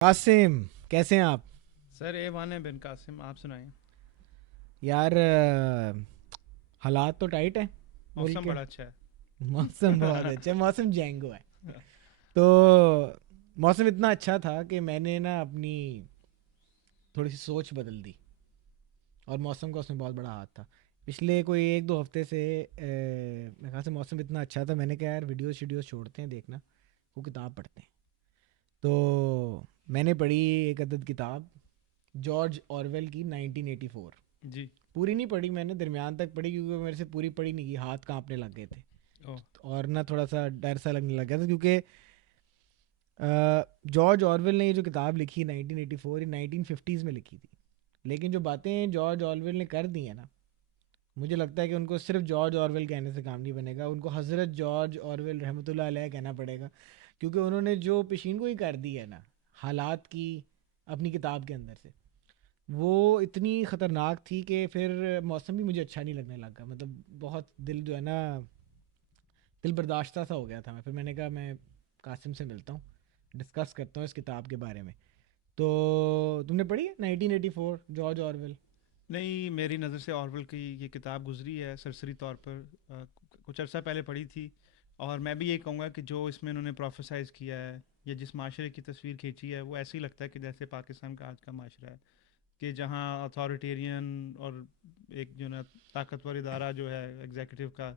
قاسم کیسے ہیں آپ؟ سر اے وان ہے بن قاسم، آپ سنائیں۔ یار حالات تو ٹائٹ ہیں ملک موسم کے. بڑا اچھا موسم بہت ہے۔ اچھا ہے، موسم جینگو ہے. تو موسم اتنا اچھا تھا کہ میں نے نا اپنی تھوڑی سی سوچ بدل دی، اور موسم کا اس میں بہت بڑا ہاتھ تھا. پچھلے کوئی ایک دو ہفتے سے میرے خیال سے موسم اتنا اچھا تھا، میں نے کہا یار ویڈیوز شیڈیوز چھوڑتے ہیں دیکھنا، وہ کتاب پڑھتے ہیں. تو میں نے پڑھی ایک عدد کتاب، جارج اورویل کی 1984. جی۔ پوری نہیں پڑھی میں نے، درمیان تک پڑھی کیونکہ میرے سے پوری پڑھی نہیں گئی، ہاتھ کانپنے لگ گئے تھے. او۔ اور نہ تھوڑا سا ڈر سا لگنے لگ گیا تھا کیونکہ جارج اورویل نے یہ جو کتاب لکھی 1984، یہ 1950s میں لکھی تھی. لیکن جو باتیں جارج اورویل نے کر دی ہیں نا، مجھے لگتا ہے کہ ان کو صرف جارج اورویل کہنے سے کام نہیں بنے گا، ان کو حضرت جارج اورویل رحمۃ اللہ علیہ کہنا پڑے گا. کیونکہ انہوں نے جو پیشین گوئی کر دی ہے نا حالات کی اپنی کتاب کے اندر سے، وہ اتنی خطرناک تھی کہ پھر موسم بھی مجھے اچھا نہیں لگنے لگا. مطلب بہت دل جو ہے نا، دل برداشتہ سا ہو گیا تھا. پھر میں نے کہا میں قاسم سے ملتا ہوں، ڈسکس کرتا ہوں اس کتاب کے بارے میں. تو تم نے پڑھی ہے 1984 جارج اورویل؟ نہیں، میری نظر سے آرول کی یہ کتاب گزری ہے سرسری طور پر، کچھ عرصہ پہلے پڑھی تھی. اور میں بھی یہ کہوں گا کہ جو اس میں انہوں نے پروفیسائز کیا ہے یا جس معاشرے کی تصویر کھینچی ہے، وہ ایسے ہی لگتا ہے کہ جیسے پاکستان کا آج کا معاشرہ ہے، کہ جہاں اتھارٹیرین اور ایک جو نا طاقتور ادارہ جو ہے ایگزیکٹو کا،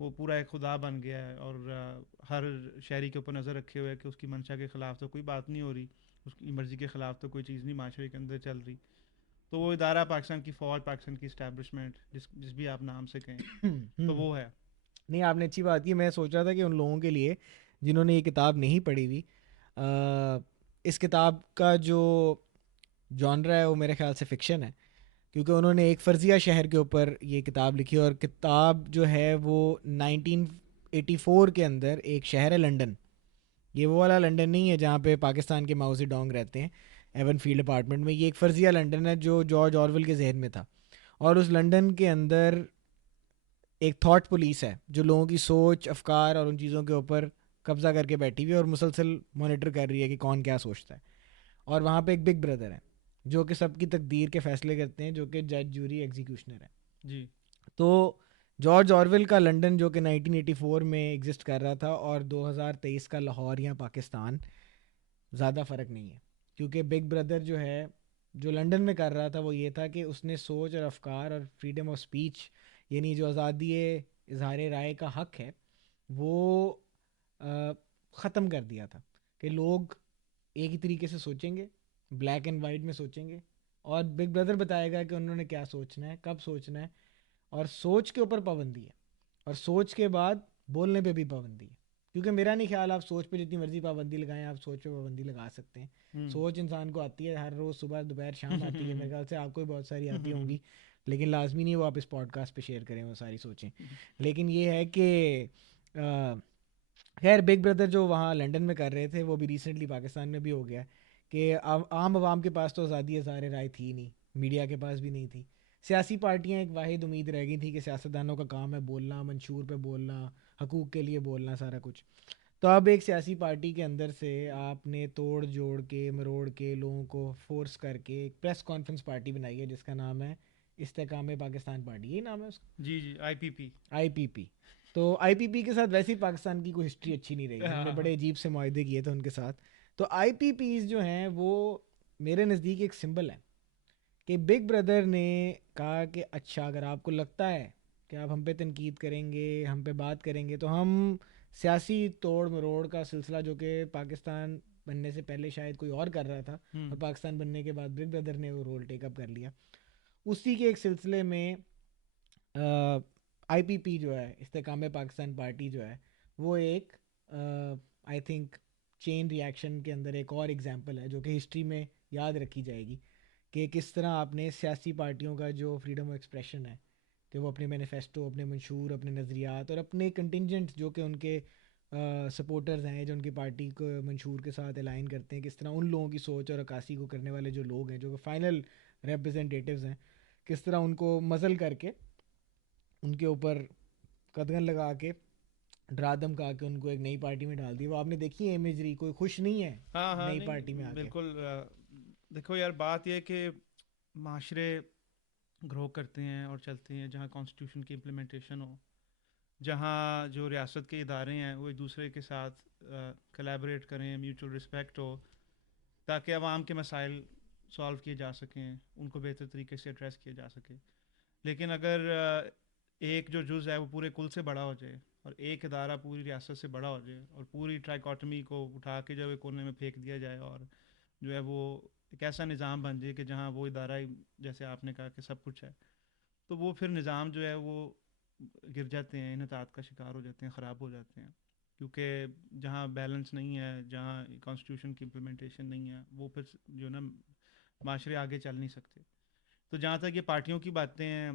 وہ پورا ایک خدا بن گیا ہے. اور ہر شہری کے اوپر نظر رکھے ہوئے کہ اس کی منشا کے خلاف تو کوئی بات نہیں ہو رہی، اس کی مرضی کے خلاف تو کوئی چیز نہیں معاشرے کے اندر چل رہی. تو وہ ادارہ پاکستان کی فوج، پاکستان کی اسٹیبلشمنٹ، جس بھی آپ نام سے کہیں، تو وہ ہے۔ نہیں، آپ نے اچھی بات کی. میں سوچ رہا تھا کہ ان لوگوں کے لیے جنہوں نے یہ کتاب نہیں پڑھی ہوئی، اس کتاب کا جو جانرا ہے وہ میرے خیال سے فکشن ہے. کیونکہ انہوں نے ایک فرضیہ شہر کے اوپر یہ کتاب لکھی، اور کتاب جو ہے وہ 1984 کے اندر ایک شہر ہے لنڈن. یہ وہ والا لنڈن نہیں ہے جہاں پہ پاکستان کے ماؤزی ڈونگ رہتے ہیں ایون فیلڈ اپارٹمنٹ میں. یہ ایک فرضیہ لنڈن ہے جو جارج اورویل کے ذہن میں تھا. اور اس لنڈن کے اندر ایک تھاٹ پولیس ہے جو لوگوں کی سوچ، افکار اور ان چیزوں کے اوپر قبضہ کر کے بیٹھی ہوئی ہے اور مسلسل مانیٹر کر رہی ہے کہ کون کیا سوچتا ہے. اور وہاں پہ ایک بگ بردر ہے جو کہ سب کی تقدیر کے فیصلے کرتے ہیں، جو کہ جج، جوری، ایگزیکیوشنر ہے. جی۔ تو جارج اورویل کا لنڈن جو کہ 1984 میں ایگزسٹ کر رہا تھا، اور 2023 کا لاہور یا پاکستان، زیادہ فرق نہیں ہے. کیونکہ بگ بردر جو ہے، جو لنڈن میں کر رہا تھا، وہ یہ تھا کہ اس نے سوچ اور افکار اور فریڈم آف سپیچ، یعنی جو آزادی اظہار رائے کا حق ہے، وہ ختم کر دیا تھا. کہ لوگ ایک ہی طریقے سے سوچیں گے، بلیک اینڈ وائٹ میں سوچیں گے، اور بگ بردر بتائے گا کہ انہوں نے کیا سوچنا ہے، کب سوچنا ہے. اور سوچ کے اوپر پابندی ہے، اور سوچ کے بعد بولنے پہ بھی پابندی ہے. کیونکہ میرا نہیں خیال آپ سوچ پہ جتنی مرضی پابندی لگائیں، آپ سوچ پہ پابندی لگا سکتے ہیں. ہوں۔ سوچ انسان کو آتی ہے ہر روز، صبح دوپہر شام آتی ہے. میرے خیال سے آپ کو بھی بہت ساری آتی ہوں گی، لیکن لازمی نہیں وہ آپ اس پوڈ کاسٹ پہ شیئر کریں وہ ساری سوچیں. لیکن یہ ہے کہ خیر بگ بردر جو وہاں لنڈن میں کر رہے تھے، وہ بھی ریسنٹلی پاکستان میں بھی ہو گیا کہ عام عوام کے پاس تو آزادی اظہار رائے تھی نہیں، میڈیا کے پاس بھی نہیں تھی. سیاسی پارٹیاں ایک واحد امید رہ گئی تھی کہ سیاستدانوں کا کام ہے بولنا، منشور پہ بولنا، حقوق کے لیے بولنا، سارا کچھ. تو اب ایک سیاسی پارٹی کے اندر سے آپ نے توڑ جوڑ کے، مروڑ کے، لوگوں کو فورس کر کے ایک پریس کانفرنس پارٹی بنائی ہے جس کا نام ہے استحکام پاکستان پارٹی. یہی نام ہے اس کا، جی جی، آئی پی پی۔ آئی پی پی. تو آئی پی پی کے ساتھ ویسے ہی پاکستان کی کوئی ہسٹری اچھی نہیں رہی، ہم نے بڑے عجیب سے معاہدے کیے تھے ان کے ساتھ. تو آئی پی پیز جو ہیں وہ میرے نزدیک ایک سمبل ہے کہ بگ بردر نے کہا کہ اچھا اگر آپ کو لگتا ہے کہ آپ ہم پہ تنقید کریں گے، ہم پہ بات کریں گے، تو ہم سیاسی توڑ مروڑ کا سلسلہ جو کہ پاکستان بننے سے پہلے شاید کوئی اور کر رہا تھا، ہوں۔ اور پاکستان بننے کے بعد بگ بردر نے وہ رول ٹیک اپ کر لیا. اسی کے ایک سلسلے میں آئی پی پی جو ہے، استحکام پاکستان پارٹی جو ہے، وہ ایک I think chain re action کے اندر ایک اور ایگزامپل ہے جو کہ ہسٹری میں یاد رکھی جائے گی کہ کس طرح آپ نے سیاسی پارٹیوں کا جو فریڈم آف ایکسپریشن ہے، کہ وہ اپنے مینیفیسٹو، اپنے منشور، اپنے نظریات اور اپنے کنٹینجنٹ جو کہ ان کے سپورٹرز ہیں، جو ان کی پارٹی کو منشور کے ساتھ الائن کرتے ہیں، کس طرح ان لوگوں کی سوچ اور عکاسی کو کرنے والے جو لوگ ہیں، جو کہ فائنل ریپرزنٹیٹیوز ہیں، کس طرح ان کو مزل کر کے ان کے اوپر قدغن لگا کے ڈرا دھمکا کے ان کو ایک نئی پارٹی میں ڈال دیا. وہ آپ نے دیکھی ہے امیجری, کوئی خوش نہیں ہے ہاں ہاں، نئی پارٹی میں نہیں آ کے. بالکل. دیکھو یار، بات یہ ہے کہ معاشرے گرو کرتے ہیں اور چلتے ہیں جہاں کانسٹیٹیوشن کی امپلیمنٹیشن ہو، جہاں جو ریاست کے ادارے ہیں وہ ایک دوسرے کے ساتھ کلیبریٹ کریں، میوچل رسپیکٹ ہو، تاکہ عوام کے مسائل سالو کیے جا سکیں، ان کو بہتر طریقے سے ایڈریس کیا جا سکے. لیکن اگر ایک جو جز ہے وہ پورے کل سے بڑا ہو جائے، اور ایک ادارہ پوری ریاست سے بڑا ہو جائے، اور پوری ٹرائیکاٹمی کو اٹھا کے جو ہے کونے میں پھینک دیا جائے، اور جو ہے وہ ایک ایسا نظام بن جائے کہ جہاں وہ ادارہ ہی، جیسے آپ نے کہا کہ سب کچھ ہے، تو وہ پھر نظام جو ہے وہ گر جاتے ہیں، انحطاط کا شکار ہو جاتے ہیں، خراب ہو جاتے ہیں. کیونکہ جہاں بیلنس نہیں ہے، جہاں کانسٹیٹیوشن کی امپلیمنٹیشن نہیں ہے، وہ پھر جو نا معاشرے آگے چل نہیں سکتے. تو جہاں تک یہ پارٹیوں کی باتیں ہیں،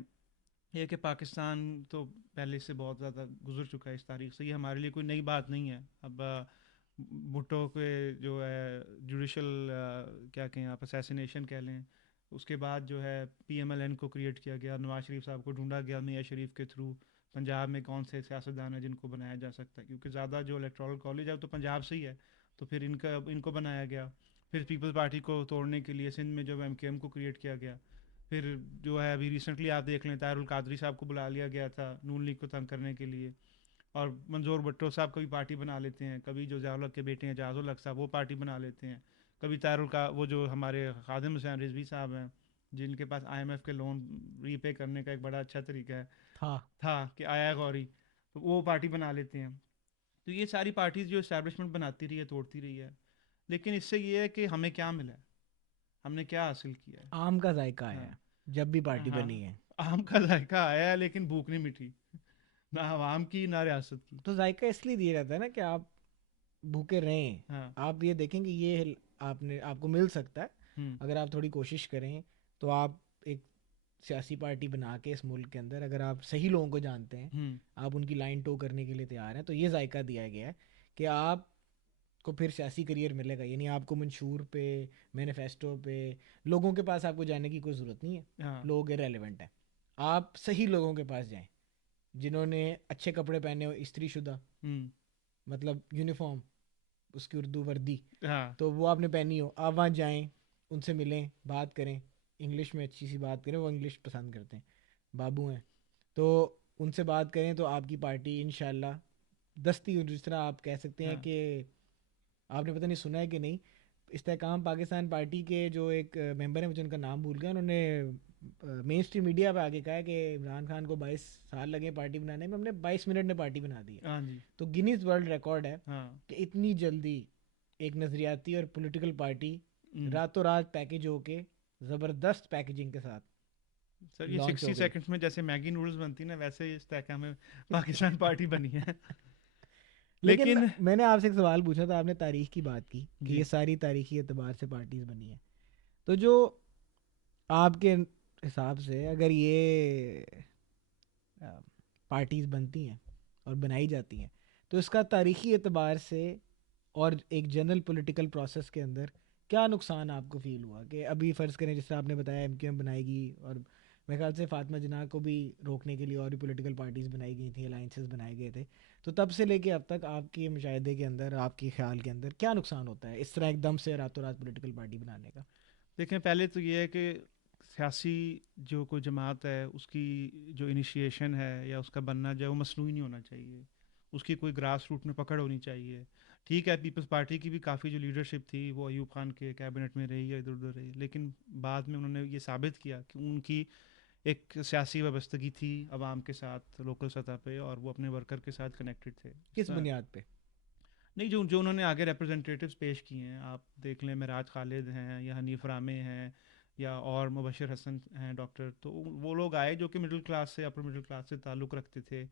یہ کہ پاکستان تو پہلے سے بہت زیادہ گزر چکا ہے اس تاریخ سے، یہ ہمارے لیے کوئی نئی بات نہیں ہے. اب بھٹو کے جو ہے جوڈیشل کیا کہیں آپ اسیسینیشن کہہ لیں، اس کے بعد جو ہے پی ایم ایل این کو کریٹ کیا گیا، نواز شریف صاحب کو ڈھونڈا گیا میاں شریف کے تھرو. پنجاب میں کون سے سیاستدان ہیں جن کو بنایا جا سکتا ہے، کیونکہ زیادہ جو الیکٹورل کالج ہے وہ تو پنجاب سے ہی ہے، تو پھر ان کو بنایا گیا. پھر پیپلز پارٹی کو توڑنے کے لیے سندھ میں جو ایم کیو ایم کو کریٹ کیا گیا. پھر جو ہے ابھی ریسنٹلی آپ دیکھ لیں طاہر القادری صاحب کو بلا لیا گیا تھا نون لیگ کو تنگ کرنے کے لیے، اور منظور بھٹو صاحب کبھی پارٹی بنا لیتے ہیں، کبھی جو ضیاء الحق کے بیٹے ہیں جاز الحق صاحب وہ پارٹی بنا لیتے ہیں، کبھی وہ جو ہمارے خادم حسین رضوی صاحب ہیں جن کے پاس آئی ایم ایف کے لون ری پے کرنے کا ایک بڑا اچھا طریقہ ہے تھا. تھا کہ آیا غوری، تو وہ پارٹی بنا لیتے ہیں. تو یہ ساری پارٹیز جو اسٹیبلشمنٹ بناتی رہی ہے، توڑتی رہی ہے. لیکن اس سے یہ ہے کہ ہمیں کیا ملا ہے، ہم نے کیا حاصل کیا ہے. آم کا ذائقہ آیا ہاں ہے جب بھی پارٹی ہاں، بنی ہے. آم کا ذائقہ آیا ہے لیکن بھوک نہیں مٹی، نہ عوام کی نہ ریاست کی. تو ذائقہ اس لیے دیا جاتا ہے نا کہ آپ بھوکے رہیں. ہاں. آپ یہ دیکھیں کہ یہ آپ کو مل سکتا ہے ہوں. اگر آپ تھوڑی کوشش کریں. تو آپ ایک سیاسی پارٹی بنا کے اس ملک کے اندر اگر آپ صحیح لوگوں کو جانتے ہیں, ہوں. آپ ان کی لائن ٹو کرنے کے لیے تیار ہیں, تو یہ ذائقہ دیا گیا ہے کہ آپ کو پھر سیاسی کریئر ملے گا. یعنی آپ کو منشور پہ, مینیفیسٹو پہ, لوگوں کے پاس آپ کو جانے کی کوئی ضرورت نہیں ہے. ہاں. لوگ ریلیونٹ ہیں. آپ صحیح لوگوں کے پاس جائیں جنہوں نے اچھے کپڑے پہنے ہو, استری شدہ, ہوں. مطلب یونیفارم, اس کی اردو وردی, ہاں. تو وہ آپ نے پہنی ہو. آپ وہاں جائیں, ان سے ملیں, بات کریں, انگلش میں اچھی سی بات کریں, وہ انگلش پسند کرتے ہیں, بابو ہیں, تو ان سے بات کریں تو آپ کی پارٹی انشاءاللہ دستی, جس طرح آپ کہہ سکتے ہیں ہاں. کہ آپ نے پتہ نہیں سنا ہے کہ نہیں, استحکام پاکستان پارٹی کے جو ایک ممبر ہیں, مجھے ان کا نام بھول گیا, انہوں نے مین اسٹریم میڈیا پہ آگے کہا ہے کہ عمران خان کو 22 سال لگے پارٹی بنانے میں, ہم نے 22 منٹ میں پارٹی بنا دی ہے. ہاں جی. تو گینیز ورلڈ ریکارڈ ہے ہاں. کہ اتنی جلدی ایک نظریاتی اور پولیٹیکل پارٹی ہوں. راتوں رات پیکج ہو کے زبردست پیکیجنگ کے ساتھ سر یہ لانچ 60 ہو گئی. سیکنڈس میں جیسے میگی نوڈلز بنتی نا, ویسے ہی استحکام میں پاکستان پارٹی بنی ہے. لیکن لیکن میں نے آپ سے ایک سوال پوچھا تھا, آپ نے تاریخ کی بات کی کہ جی. یہ ساری تاریخی اعتبار سے پارٹیز بنی ہیں, تو جو آپ کے حساب سے اگر یہ پارٹیز بنتی ہیں اور بنائی جاتی ہیں, تو اس کا تاریخی اعتبار سے اور ایک جنرل پولیٹیکل پروسیس کے اندر کیا نقصان آپ کو فیل ہوا؟ کہ ابھی فرض کریں جس طرح آپ نے بتایا ایم کیو ایم بنائے گی, اور میرے خیال سے فاطمہ جناح کو بھی روکنے کے لیے اور بھی پولیٹیکل پارٹیز بنائی گئی تھیں, الائنسز بنائے گئے تھے, تو تب سے لے کے اب تک آپ کے مشاہدے کے اندر, آپ کے خیال کے اندر کیا نقصان ہوتا ہے اس طرح ایک دم سے راتوں رات پولیٹیکل پارٹی بنانے کا؟ دیکھیں, پہلے تو یہ ہے کہ سیاسی جو کوئی جماعت ہے اس کی جو انیشیشن ہے یا اس کا بننا جو ہے وہ مصنوعی نہیں ہونا چاہیے, اس کی کوئی گراس روٹ میں پکڑ ہونی چاہیے. ٹھیک ہے, پیپلز پارٹی کی بھی کافی جو لیڈرشپ تھی وہ ایوب خان کے کیبنٹ میں رہی یا ادھر ادھر رہی, لیکن بعد میں انہوں نے یہ ثابت کیا کہ ان کی ایک سیاسی وابستگی تھی عوام کے ساتھ لوکل سطح پہ, اور وہ اپنے ورکر کے ساتھ کنیکٹڈ تھے. کس بنیاد پہ؟ نہیں, جو انہوں نے آگے ریپرزنٹیٹیوز پیش کیے ہیں, آپ دیکھ لیں مراج خالد ہیں یا حنیف رامے ہیں یا اور مبشر حسن ہیں ڈاکٹر, تو وہ لوگ آئے جو کہ مڈل کلاس سے, اپر مڈل کلاس سے تعلق رکھتے تھے.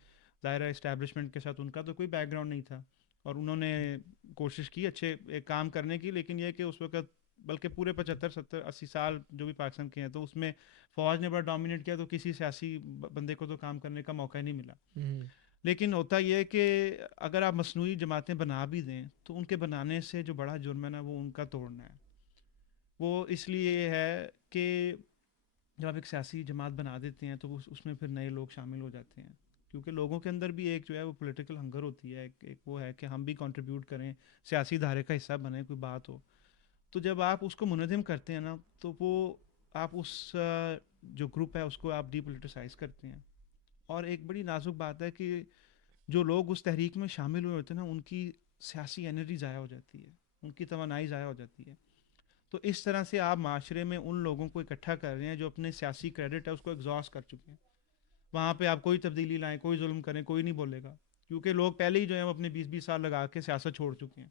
ظاہر اسٹیبلشمنٹ کے ساتھ ان کا تو کوئی بیک گراؤنڈ نہیں تھا, اور انہوں نے کوشش کی اچھے ایک کام کرنے کی. لیکن یہ کہ اس وقت بلکہ پورے 75 70 80 سال جو بھی پاکستان کے ہیں, تو اس میں فوج نے بڑا ڈومینیٹ کیا, تو کسی سیاسی بندے کو تو کام کرنے کا موقع ہی نہیں ملا. لیکن ہوتا یہ ہے کہ اگر آپ مصنوعی جماعتیں بنا بھی دیں تو ان کے بنانے سے جو بڑا جرم ہے نا وہ ان کا توڑنا ہے. وہ اس لیے ہے کہ جب آپ ایک سیاسی جماعت بنا دیتے ہیں تو اس میں پھر نئے لوگ شامل ہو جاتے ہیں, کیونکہ لوگوں کے اندر بھی ایک جو ہے وہ پولیٹیکل ہنگر ہوتی ہے، ایک وہ ہے کہ ہم بھی کنٹریبیوٹ کریں، سیاسی دھارے کا حصہ بنیں، کوئی بات ہو. تو جب آپ اس کو منظم کرتے ہیں نا، تو وہ آپ اس جو گروپ ہے اس کو آپ ڈی پولیٹیسائز کرتے ہیں. اور ایک بڑی نازک بات ہے کہ جو لوگ اس تحریک میں شامل ہوئے ہوتے ہیں نا، ان کی سیاسی انرجی ضائع ہو جاتی ہے، ان کی توانائی ضائع ہو جاتی ہے. تو اس طرح سے آپ معاشرے میں ان لوگوں کو اکٹھا کر رہے ہیں جو اپنے سیاسی کریڈٹ ہے اس کو ایگزاسٹ کر چکے ہیں. وہاں پہ آپ کوئی تبدیلی لائیں، کوئی ظلم کریں، کوئی نہیں بولے گا، کیونکہ لوگ پہلے ہی جو ہیں وہ اپنے 20 20 سال لگا کے سیاست چھوڑ چکے ہیں.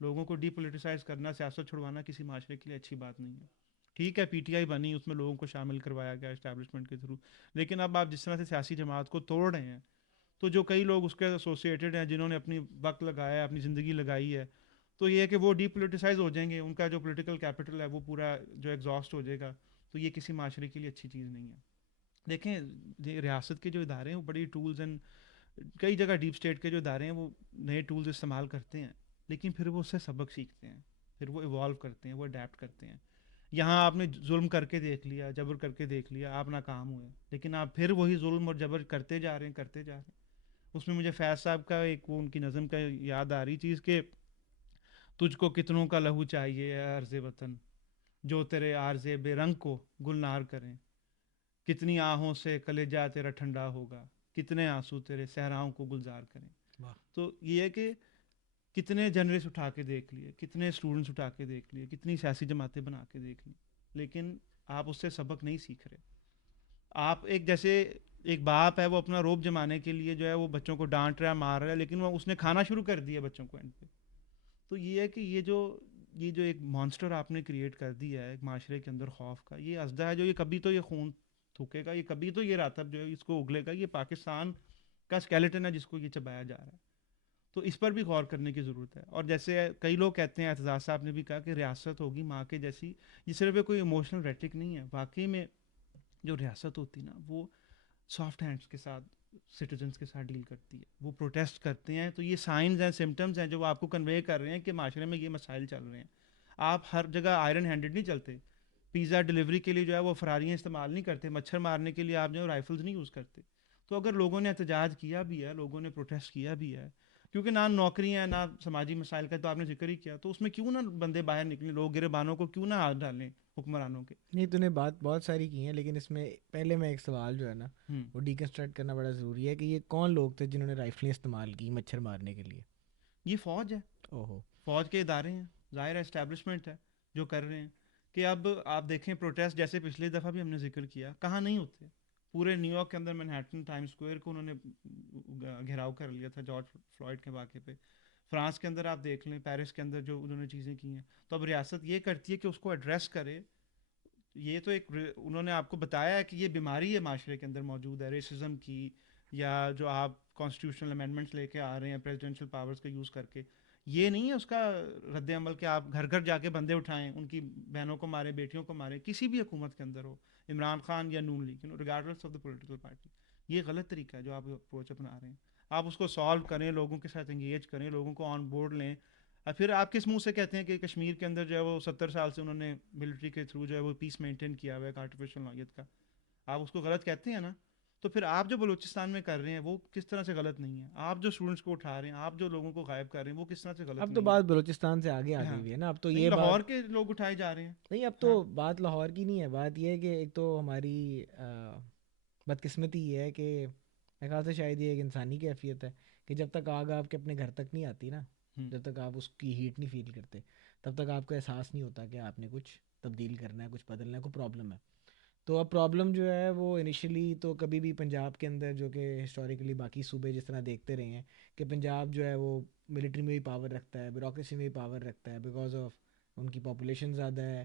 لوگوں کو ڈی پولیٹیسائز کرنا، سیاست چھڑوانا کسی معاشرے کے لیے اچھی بات نہیں ہے. ٹھیک ہے، پی ٹی آئی بنی، اس میں لوگوں کو شامل کروایا گیا اسٹیبلشمنٹ کے تھرو، لیکن اب آپ جس طرح سے سیاسی جماعت کو توڑ رہے ہیں، تو جو کئی لوگ اس کے ایسوسیٹڈ ہیں، جنہوں نے اپنی وقت لگایا ہے، اپنی زندگی لگائی ہے، تو یہ ہے کہ وہ ڈی پولیٹیسائز ہو جائیں گے، ان کا جو پولیٹیکل کیپٹل ہے وہ پورا جو ایگزاسٹ ہو جائے گا. تو یہ کسی معاشرے کے لیے اچھی چیز نہیں ہے. دیکھیں، یہ ریاست کے جو ادارے ہیں وہ بڑی ٹولز اینڈ کئی جگہ ڈیپ اسٹیٹ کے جو ادارے ہیں وہ نئے ٹولز استعمال کرتے ہیں، لیکن پھر وہ اس سے سبق سیکھتے ہیں، پھر وہ ایوالو کرتے ہیں، وہ اڈیپٹ کرتے ہیں. یہاں آپ نے ظلم کر کے دیکھ لیا، جبر کر کے دیکھ لیا، آپ ناکام ہوئے، لیکن آپ پھر وہی ظلم اور جبر کرتے جا رہے ہیں، کرتے جا رہے ہیں. اس میں مجھے فیض صاحب کا ایک وہ ان کی نظم کا یاد آ رہی چیز کہ تجھ کو کتنوں کا لہو چاہیے اے عرض وطن، جو تیرے عارض بے رنگ کو گلنار کریں. کتنی آہوں سے کلیجہ تیرا ٹھنڈا ہوگا، کتنے آنسو تیرے صحراؤں کو گلزار کریں. واہ. تو یہ ہے کہ کتنے جرنلسٹ اٹھا کے دیکھ لیے، کتنے اسٹوڈنٹس اٹھا کے دیکھ لیے، کتنی سیاسی جماعتیں بنا کے دیکھ لی، لیکن آپ اس سے سبق نہیں سیکھ رہے. آپ ایک جیسے ایک باپ ہے، وہ اپنا روب جمانے کے لیے جو ہے وہ بچوں کو ڈانٹ رہا ہے، مار رہا ہے، لیکن وہ اس نے کھانا شروع کر دیا بچوں کو اینڈ پہ. تو یہ ہے کہ یہ جو ایک مانسٹر آپ نے کریٹ کر دیا ہے ایک معاشرے کے اندر خوف کا، یہ اسدہ ہے جو یہ کبھی تو یہ خون تھوکے گا، یہ کبھی تو یہ راتب جو ہے اس کو اگلے گا. یہ پاکستان کا اسکیلیٹن ہے جس کو یہ چبایا جا رہا ہے. تو اس پر بھی غور کرنے کی ضرورت ہے. اور جیسے کئی لوگ کہتے ہیں، اعتزاز صاحب نے بھی کہا کہ ریاست ہوگی ماں کے جیسی، یہ صرف کوئی ایموشنل ریٹرک نہیں ہے. واقعی میں جو ریاست ہوتی نا، وہ سافٹ ہینڈس کے ساتھ سٹیزنس کے ساتھ ڈیل کرتی ہے. وہ پروٹیسٹ کرتے ہیں، تو یہ سائنز ہیں، سمٹمز ہیں جو وہ آپ کو کنوے کر رہے ہیں کہ معاشرے میں یہ مسائل چل رہے ہیں. آپ ہر جگہ آئرن ہینڈڈ نہیں چلتے. پیزا ڈلیوری کے لیے جو ہے وہ فراریاں استعمال نہیں کرتے، مچھر مارنے کے لیے آپ جو ہے رائفلز نہیں یوز کرتے. تو اگر لوگوں نے احتجاج کیا بھی ہے، لوگوں نے پروٹیسٹ کیا بھی ہے، کیونکہ نہ نوکریاں ہیں نہ سماجی مسائل کا، تو آپ نے ذکر ہی کیا، تو اس میں کیوں نہ بندے باہر نکلیں، لوگ گربانوں کو کیوں نہ ہاتھ ڈالیں حکمرانوں کے. نہیں، تو نے بات بہت ساری کی ہیں، لیکن اس میں پہلے میں ایک سوال جو ہے نا ہوں. وہ ڈیکنسٹرکٹ کرنا بڑا ضروری ہے کہ یہ کون لوگ تھے جنہوں نے رائفلیں استعمال کی مچھر مارنے کے لیے؟ یہ فوج ہے، اوہو. فوج کے ادارے ہیں، ظاہر ہے اسٹیبلشمنٹ ہے جو کر رہے ہیں. کہ اب آپ دیکھیں پروٹیسٹ جیسے پچھلی دفعہ بھی ہم نے ذکر کیا، کہاں نہیں ہوتے. پورے نیو یارک کے اندر مینہٹن ٹائم اسکوائر کو انہوں نے گھیراؤ کر لیا تھا جارج فلائڈ کے واقعے پہ. فرانس کے اندر آپ دیکھ لیں، پیرس کے اندر جو انہوں نے چیزیں کی ہیں. تو اب ریاست یہ کرتی ہے کہ اس کو ایڈریس کرے. یہ تو ایک انہوں نے آپ کو بتایا ہے کہ یہ بیماری ہے معاشرے کے اندر موجود ہے ریسزم کی، یا جو آپ کانسٹیٹیوشنل امینڈمنٹس لے کے آ رہے ہیں پریزیڈنشل پاورز کا یوز کر کے. یہ نہیں ہے اس کا رد عمل کہ آپ گھر گھر جا کے بندے اٹھائیں، ان کی بہنوں کو ماریں، بیٹیوں کو ماریں، کسی بھی حکومت کے اندر ہو، عمران خان یا Noon league, regardless of the political party. یہ غلط طریقہ ہے جو آپ اپروچ اپنا رہے ہیں. آپ اس کو سالو کریں، لوگوں کے ساتھ انگیج کریں، لوگوں کو آن بورڈ لیں. اور پھر آپ کس منہ سے کہتے ہیں کہ کشمیر کے اندر جو ہے وہ 70 سال سے انہوں نے ملٹری کے تھرو جو ہے وہ پیس مینٹین کیا ہوا ہے ایک آرٹیفیشل نوعیت کا، آپ اس کو غلط کہتے ہیں نا. تو پھر آپ جو بلوچستان میں کر رہے ہیں وہ کس طرح سے غلط نہیں ہے؟ آپ جو اسٹوڈنٹس کو اٹھا رہے ہیں، آپ جو لوگوں کو غائب کر رہے ہیں، وہ کس طرح سے غلط اب تو نہیں بات بلوچستان سے آگے آ ہے؟ گئی ہاں. ہوئی ہے نا. اب تو نہیں، یہ بات لاہور کے لوگ اٹھائے جا رہے ہیں. نہیں، اب تو ہاں. بات لاہور کی نہیں ہے. بات یہ ہے کہ ایک تو ہماری بدقسمتی یہ ہے کہ میرے خیال سے شاید یہ ایک انسانی کیفیت ہے کہ جب تک آگ آپ کے اپنے گھر تک نہیں آتی نا، ہوں. جب تک آپ اس کی ہیٹ نہیں فیل کرتے، تب تک آپ کو احساس نہیں ہوتا کہ آپ نے کچھ تبدیل کرنا ہے، کچھ بدلنا ہے، کوئی پرابلم ہے. تو اب پرابلم جو ہے وہ انیشلی تو کبھی بھی پنجاب کے اندر، جو کہ ہسٹوریکلی باقی صوبے جس طرح دیکھتے رہے ہیں کہ پنجاب جو ہے وہ ملٹری میں بھی پاور رکھتا ہے، بیوروکریسی میں بھی پاور رکھتا ہے، بیکاز آف ان کی پاپولیشن زیادہ ہے.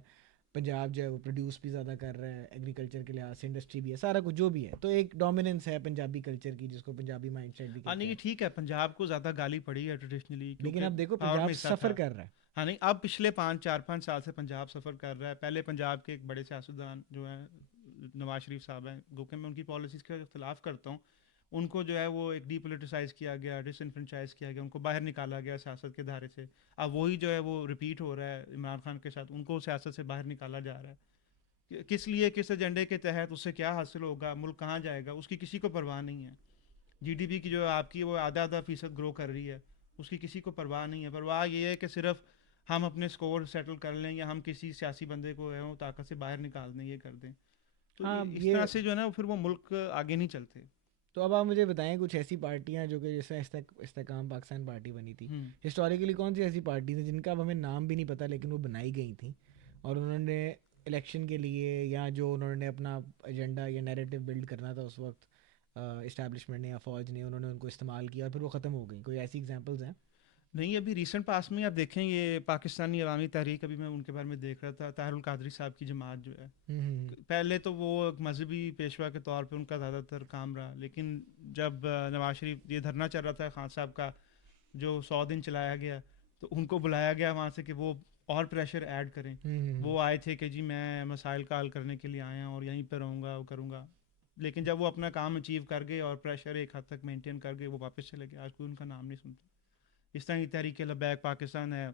پنجاب جو ہے وہ پروڈیوس بھی زیادہ کر رہا ہے ایگریکلچر کے لحاظ سے، انڈسٹری بھی ہے، سارا کچھ جو بھی ہے. تو ایک ڈومیننس ہے پنجابی کلچر کی جس کو پنجابی مائنڈ سیٹ بھی ہاں کہتے نہیں ہیں. ٹھیک ہے، پنجاب کو زیادہ گالی پڑی ہے ٹریڈیشنلی لیکن کیونکہ اب دیکھو پاور میں پنجاب حصہ سفر تھا. کر رہا ہے. ہاں نہیں، اب پچھلے 5 4 5 سال سے پنجاب سفر کر رہا ہے. پہلے پنجاب کے ایک بڑے سیاستدان جو ہیں نواز شریف صاحب ہیں، گو کہ میں ان کی پالیسیز کا اختلاف کرتا ہوں، ان کو جو ہے وہ ایک ڈی پولیٹیسائز کیا گیا، ڈس انفرنچائز کیا گیا، ان کو باہر نکالا گیا سیاست کے دھارے سے. اب وہی جو ہے وہ ریپیٹ ہو رہا ہے عمران خان کے ساتھ، ان کو سیاست سے باہر نکالا جا رہا ہے. کس لیے، کس ایجنڈے کے تحت، اس سے کیا حاصل ہوگا، ملک کہاں جائے گا، اس کی کسی کو پرواہ نہیں ہے. جی ڈی پی کی جو آپ کی وہ آدھا فیصد گرو کر رہی ہے، اس کی کسی کو پرواہ نہیں ہے. پرواہ یہ ہے کہ صرف ہم اپنے اسکور سیٹل کر لیں یا ہم کسی سیاسی بندے کو ہے وہ طاقت سے باہر نکال دیں، یہ کر دیں. تو ہاں اس طرح یہ. سے جو ہے نا پھر وہ ملک آگے نہیں چلتے. تو اب آپ مجھے بتائیں کچھ ایسی پارٹیاں جو کہ جیسے استحکام پاکستان پارٹی بنی تھی، ہوں. ہسٹوریکلی کون سی ایسی پارٹیز ہیں جن کا اب ہمیں نام بھی نہیں پتہ لیکن وہ بنائی گئی تھیں اور انہوں نے الیکشن کے لیے یا جو انہوں نے اپنا ایجنڈا یا نیریٹو بلڈ کرنا تھا اس وقت اسٹیبلشمنٹ نے یا فوج نے، انہوں نے ان کو استعمال کیا اور پھر وہ ختم ہو گئی؟ کوئی ایسی ایگزامپلز ہیں؟ نہیں، ابھی ریسنٹ پاس میں آپ دیکھیں یہ پاکستانی عوامی تحریک، ابھی میں ان کے بارے میں دیکھ رہا تھا، طاہر القادری صاحب کی جماعت جو ہے، ہوں پہلے تو وہ ایک مذہبی پیشوا کے طور پہ ان کا زیادہ تر کام رہا، لیکن جب نواز شریف یہ دھرنا چل رہا تھا خان صاحب کا جو 100 دن چلایا گیا، تو ان کو بلایا گیا وہاں سے کہ وہ اور پریشر ایڈ کریں. ہوں وہ آئے تھے کہ جی میں مسائل کا حل کرنے کے لیے آیا ہوں اور یہیں پہ رہوں گا، وہ کروں گا. لیکن جب وہ اپنا کام اچیو کر گئے اور پریشر ایک حد تک مینٹین کر گئے، وہ واپس چلے گئے. آج کوئی ان کا نام نہیں سنتا. اس طرح کی تحریک لبیک پاکستان ہے،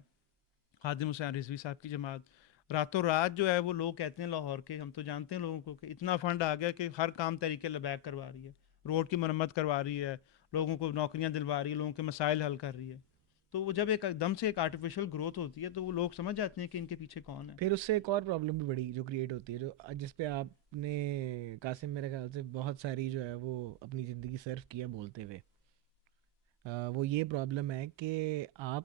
خادم حسین رضوی صاحب کی جماعت، راتوں رات جو ہے وہ لوگ کہتے ہیں لاہور کے، ہم تو جانتے ہیں لوگوں کو کہ اتنا فنڈ آ گیا کہ ہر کام تحریک لبیک کروا رہی ہے، روڈ کی مرمت کروا رہی ہے، لوگوں کو نوکریاں دلوا رہی ہے، لوگوں کے مسائل حل کر رہی ہے. تو وہ جب ایک دم سے ایک آرٹیفیشل گروتھ ہوتی ہے تو وہ لوگ سمجھ جاتے ہیں کہ ان کے پیچھے کون ہے. پھر اس سے ایک اور پرابلم بھی بڑی جو کریٹ ہوتی ہے، جو جس پہ آپ نے قاسم میرے خیال سے بہت ساری جو ہے وہ اپنی زندگی صرف کیا بولتے ہوئے، وہ یہ پرابلم ہے کہ آپ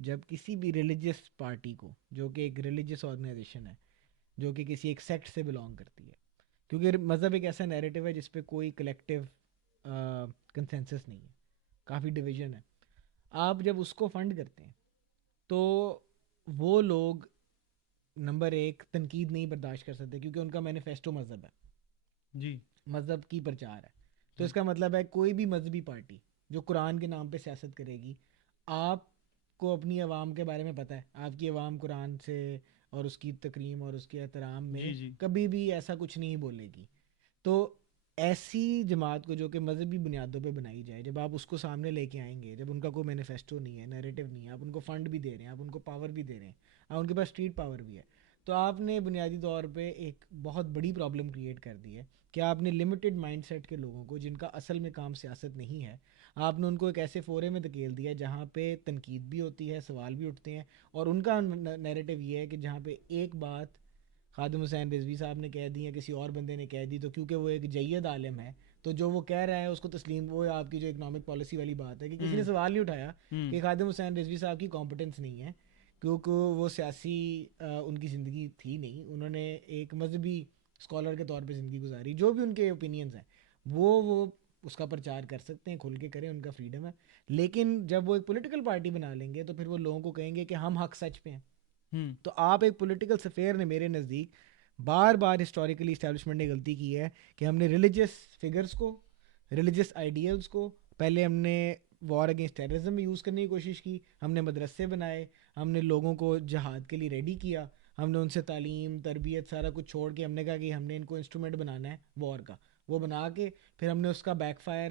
جب کسی بھی ریلیجیس پارٹی کو، جو کہ ایک ریلیجیس آرگنائزیشن ہے، جو کہ کسی ایک سیکٹ سے بلانگ کرتی ہے، کیونکہ مذہب ایک ایسا نیریٹو ہے جس پہ کوئی کلیکٹیو کنسنسس نہیں ہے، کافی ڈویژن ہے. آپ جب اس کو فنڈ کرتے ہیں تو وہ لوگ نمبر ایک تنقید نہیں برداشت کر سکتے کیونکہ ان کا مینیفیسٹو مذہب ہے، جی مذہب کی پرچار ہے. تو جی اس کا مطلب ہے کوئی بھی مذہبی پارٹی جو قرآن کے نام پہ سیاست کرے گی، آپ کو اپنی عوام کے بارے میں پتہ ہے، آپ کی عوام قرآن سے اور اس کی تکریم اور اس کے احترام میں جی جی کبھی بھی ایسا کچھ نہیں بولے گی. تو ایسی جماعت کو جو کہ مذہبی بنیادوں پہ بنائی جائے، جب آپ اس کو سامنے لے کے آئیں گے، جب ان کا کوئی مینیفیسٹو نہیں ہے، نیریٹو نہیں ہے، آپ ان کو فنڈ بھی دے رہے ہیں، آپ ان کو پاور بھی دے رہے ہیں، ان کے پاس اسٹریٹ پاور بھی ہے، تو آپ نے بنیادی طور پہ ایک بہت بڑی پرابلم کریٹ کر دی ہے کہ آپ نے لمیٹڈ مائنڈ سیٹ کے لوگوں کو، جن کا اصل میں کام سیاست نہیں ہے، آپ نے ان کو ایک ایسے فورے میں دھکیل دیا جہاں پہ تنقید بھی ہوتی ہے، سوال بھی اٹھتے ہیں، اور ان کا نیریٹو یہ ہے کہ جہاں پہ ایک بات خادم حسین رضوی صاحب نے کہہ دی یا کسی اور بندے نے کہہ دی تو کیونکہ وہ ایک جید عالم ہے تو جو وہ کہہ رہا ہے اس کو تسلیم. وہ آپ کی جو اکنامک پالیسی والی بات ہے کہ کسی نے ہوں سوال نہیں اٹھایا ہوں کہ خادم حسین رضوی صاحب کی کمپٹنس نہیں ہے، کیونکہ وہ سیاسی ان کی زندگی تھی نہیں، انہوں نے ایک مذہبی اسکالر کے طور پہ زندگی گزاری. جو بھی ان کے اوپینینز ہیں وہ اس کا پرچار کر سکتے ہیں، کھل کے کریں، ان کا فریڈم ہے. لیکن جب وہ ایک پولیٹیکل پارٹی بنا لیں گے تو پھر وہ لوگوں کو کہیں گے کہ ہم حق سچ پہ ہیں. ہوں تو آپ ایک پولیٹیکل سفیر نے میرے نزدیک بار بار ہسٹوریکلی اسٹیبلشمنٹ نے غلطی کی ہے کہ ہم نے ریلیجیس فگرس کو، ریلیجیس آئیڈیلس کو پہلے ہم نے وار اگینسٹ ٹیررزم میں یوز کرنے کی کوشش کی، ہم نے مدرسے بنائے، ہم نے لوگوں کو جہاد کے لیے ریڈی کیا، ہم نے ان سے تعلیم تربیت سارا کچھ چھوڑ کے ہم نے کہا کہ ہم نے ان کو انسٹرومنٹ بنانا ہے وار کا. وہ بنا کے پھر ہم نے اس کا بیک فائر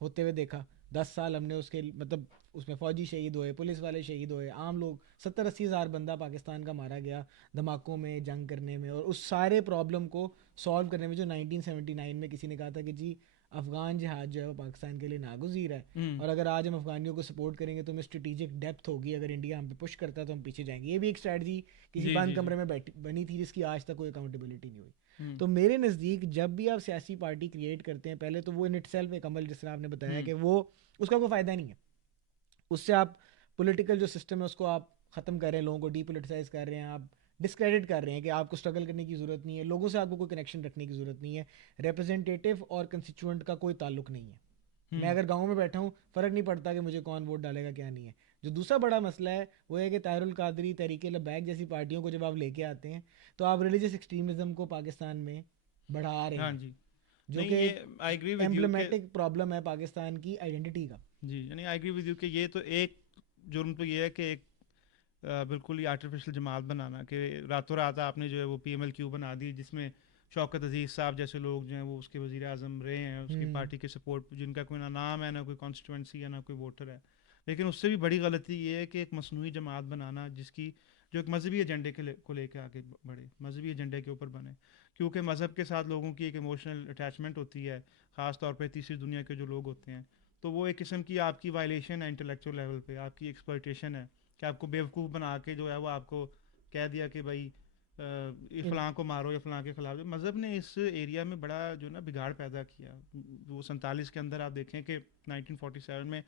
ہوتے ہوئے دیکھا. 10 سال ہم نے اس کے مطلب اس میں فوجی شہید ہوئے، پولیس والے شہید ہوئے، عام لوگ 70-80 ہزار بندہ پاکستان کا مارا گیا دھماکوں میں، جنگ کرنے میں، اور اس سارے پرابلم کو سالو کرنے میں جو 1979 میں کسی نے کہا تھا کہ جی افغان جہاد جو ہے وہ پاکستان کے لیے ناگزیر ہے، ہوں اور اگر آج ہم افغانیوں کو سپورٹ کریں گے تو ہمیں اسٹریٹجک ڈیپتھ ہوگی، اگر انڈیا ہم پہ پش کرتا ہے تو ہم پیچھے جائیں گے. یہ بھی ایک اسٹریٹجی کسی جی بند جی جی کمرے میں بنی تھی جس کی آج تک کوئی اکاؤنٹیبلٹی نہیں ہوئی. ہوں تو میرے نزدیک جب بھی آپ سیاسی پارٹی کریٹ کرتے ہیں، پہلے تو وہ ان اٹ سیلف ایک عمل، جس طرح آپ نے بتایا ہوں کہ وہ اس کا کوئی فائدہ نہیں ہے. اس سے آپ پولیٹیکل جو سسٹم ہے اس کو آپ ختم کر رہے ہیں، لوگوں کو ڈی پولیٹیسائز کر رہے ہیں، آپ ڈسکریڈٹ کر رہے ہیں کہ آپ کو اسٹرگل کرنے کی ضرورت نہیں ہے، لوگوں سے آپ کو کوئی کنیکشن رکھنے کی ضرورت نہیں ہے، ریپرزنٹیٹیو اور کنسٹیچوئنٹ کا کوئی تعلق نہیں ہے. میں ہوں اگر گاؤں میں بیٹھا ہوں فرق نہیں پڑتا کہ مجھے کون ووٹ ڈالے گا کیا نہیں ہے. جو دوسرا بڑا مسئلہ ہے وہ ہے کہ طاہر القادری، تحریک لبیک جیسی پارٹیوں کو جب آپ لے کے آتے ہیں تو آپ ریلیجیس ایکسٹریمزم کو پاکستان میں بڑھا رہے ہاں ہیں، جی. جو نہیں، کہ یہ ایک آئی ایگری ود یو کہ ایمبلمیٹک پرابلم ہے پاکستان کی آئیڈینٹی کا. جی، یعنی آئی ایگری ود یو کہ یہ تو ایک جرم تو یہ ہے کہ ایک بالکل ہی آرٹیفیشل جماعت بنانا کہ راتوں رات آپ نے جو ہے وہ پی ایم ایل کیو بنا دی، جس میں شوکت عزیز صاحب جیسے لوگ جو ہیں وہ اس کے وزیر اعظم رہے ہیں، اس کی پارٹی کے سپورٹ، جن کا کوئی نہ نام ہے، نہ کوئی کانسٹیٹوئنسی ہے، نہ کوئی ووٹر ہے. لیکن اس سے بھی بڑی غلطی یہ ہے کہ ایک مصنوعی جماعت بنانا جس کی جو ایک مذہبی ایجنڈے کو لے کے آگے بڑھے، مذہبی ایجنڈے کے اوپر بنے. کیونکہ مذہب کے ساتھ لوگوں کی ایک ایموشنل اٹیچمنٹ ہوتی ہے، خاص طور پہ تیسری دنیا کے جو لوگ ہوتے ہیں. تو وہ ایک قسم کی آپ کی وائلیشن ہے انٹلیکچوئل لیول پہ، آپ کی ایکسپلائٹیشن ہے کہ آپ کو بیوقوف بنا کے جو ہے وہ آپ کو کہہ دیا کہ بھائی یہ ان فلاں کو مارو یا فلاں کے خلاف. مذہب نے اس ایریا میں بڑا جو نا بگاڑ پیدا کیا. وہ 47 کے اندر آپ دیکھیں کہ 1947 میں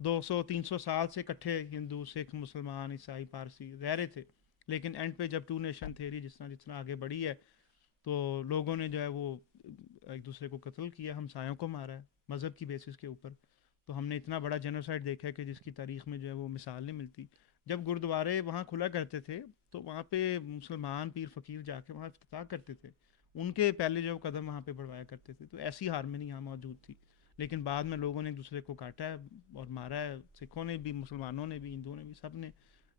200-300 سال سے اکٹھے ہندو سکھ مسلمان عیسائی پارسی رہ رہے تھے، لیکن اینڈ پہ جب ٹو نیشن تھیوری جتنا آگے بڑھی ہے تو لوگوں نے جو ہے وہ ایک دوسرے کو قتل کیا، ہمسایوں کو مارا ہے مذہب کی بیسس کے اوپر. تو ہم نے اتنا بڑا جینوسائڈ دیکھا ہے کہ جس کی تاریخ میں جو ہے وہ مثال نہیں ملتی. جب گرودوارے وہاں کھلا کرتے تھے تو وہاں پہ مسلمان پیر فقیر جا کے وہاں افتتاح کرتے تھے، ان کے پہلے جو قدم وہاں پہ بڑھوایا کرتے تھے. تو ایسی ہارمنی یہاں موجود تھی، لیکن بعد میں لوگوں نے ایک دوسرے کو کاٹا ہے اور مارا ہے. سکھوں نے بھی، مسلمانوں نے بھی، ہندوؤں نے بھی، سب نے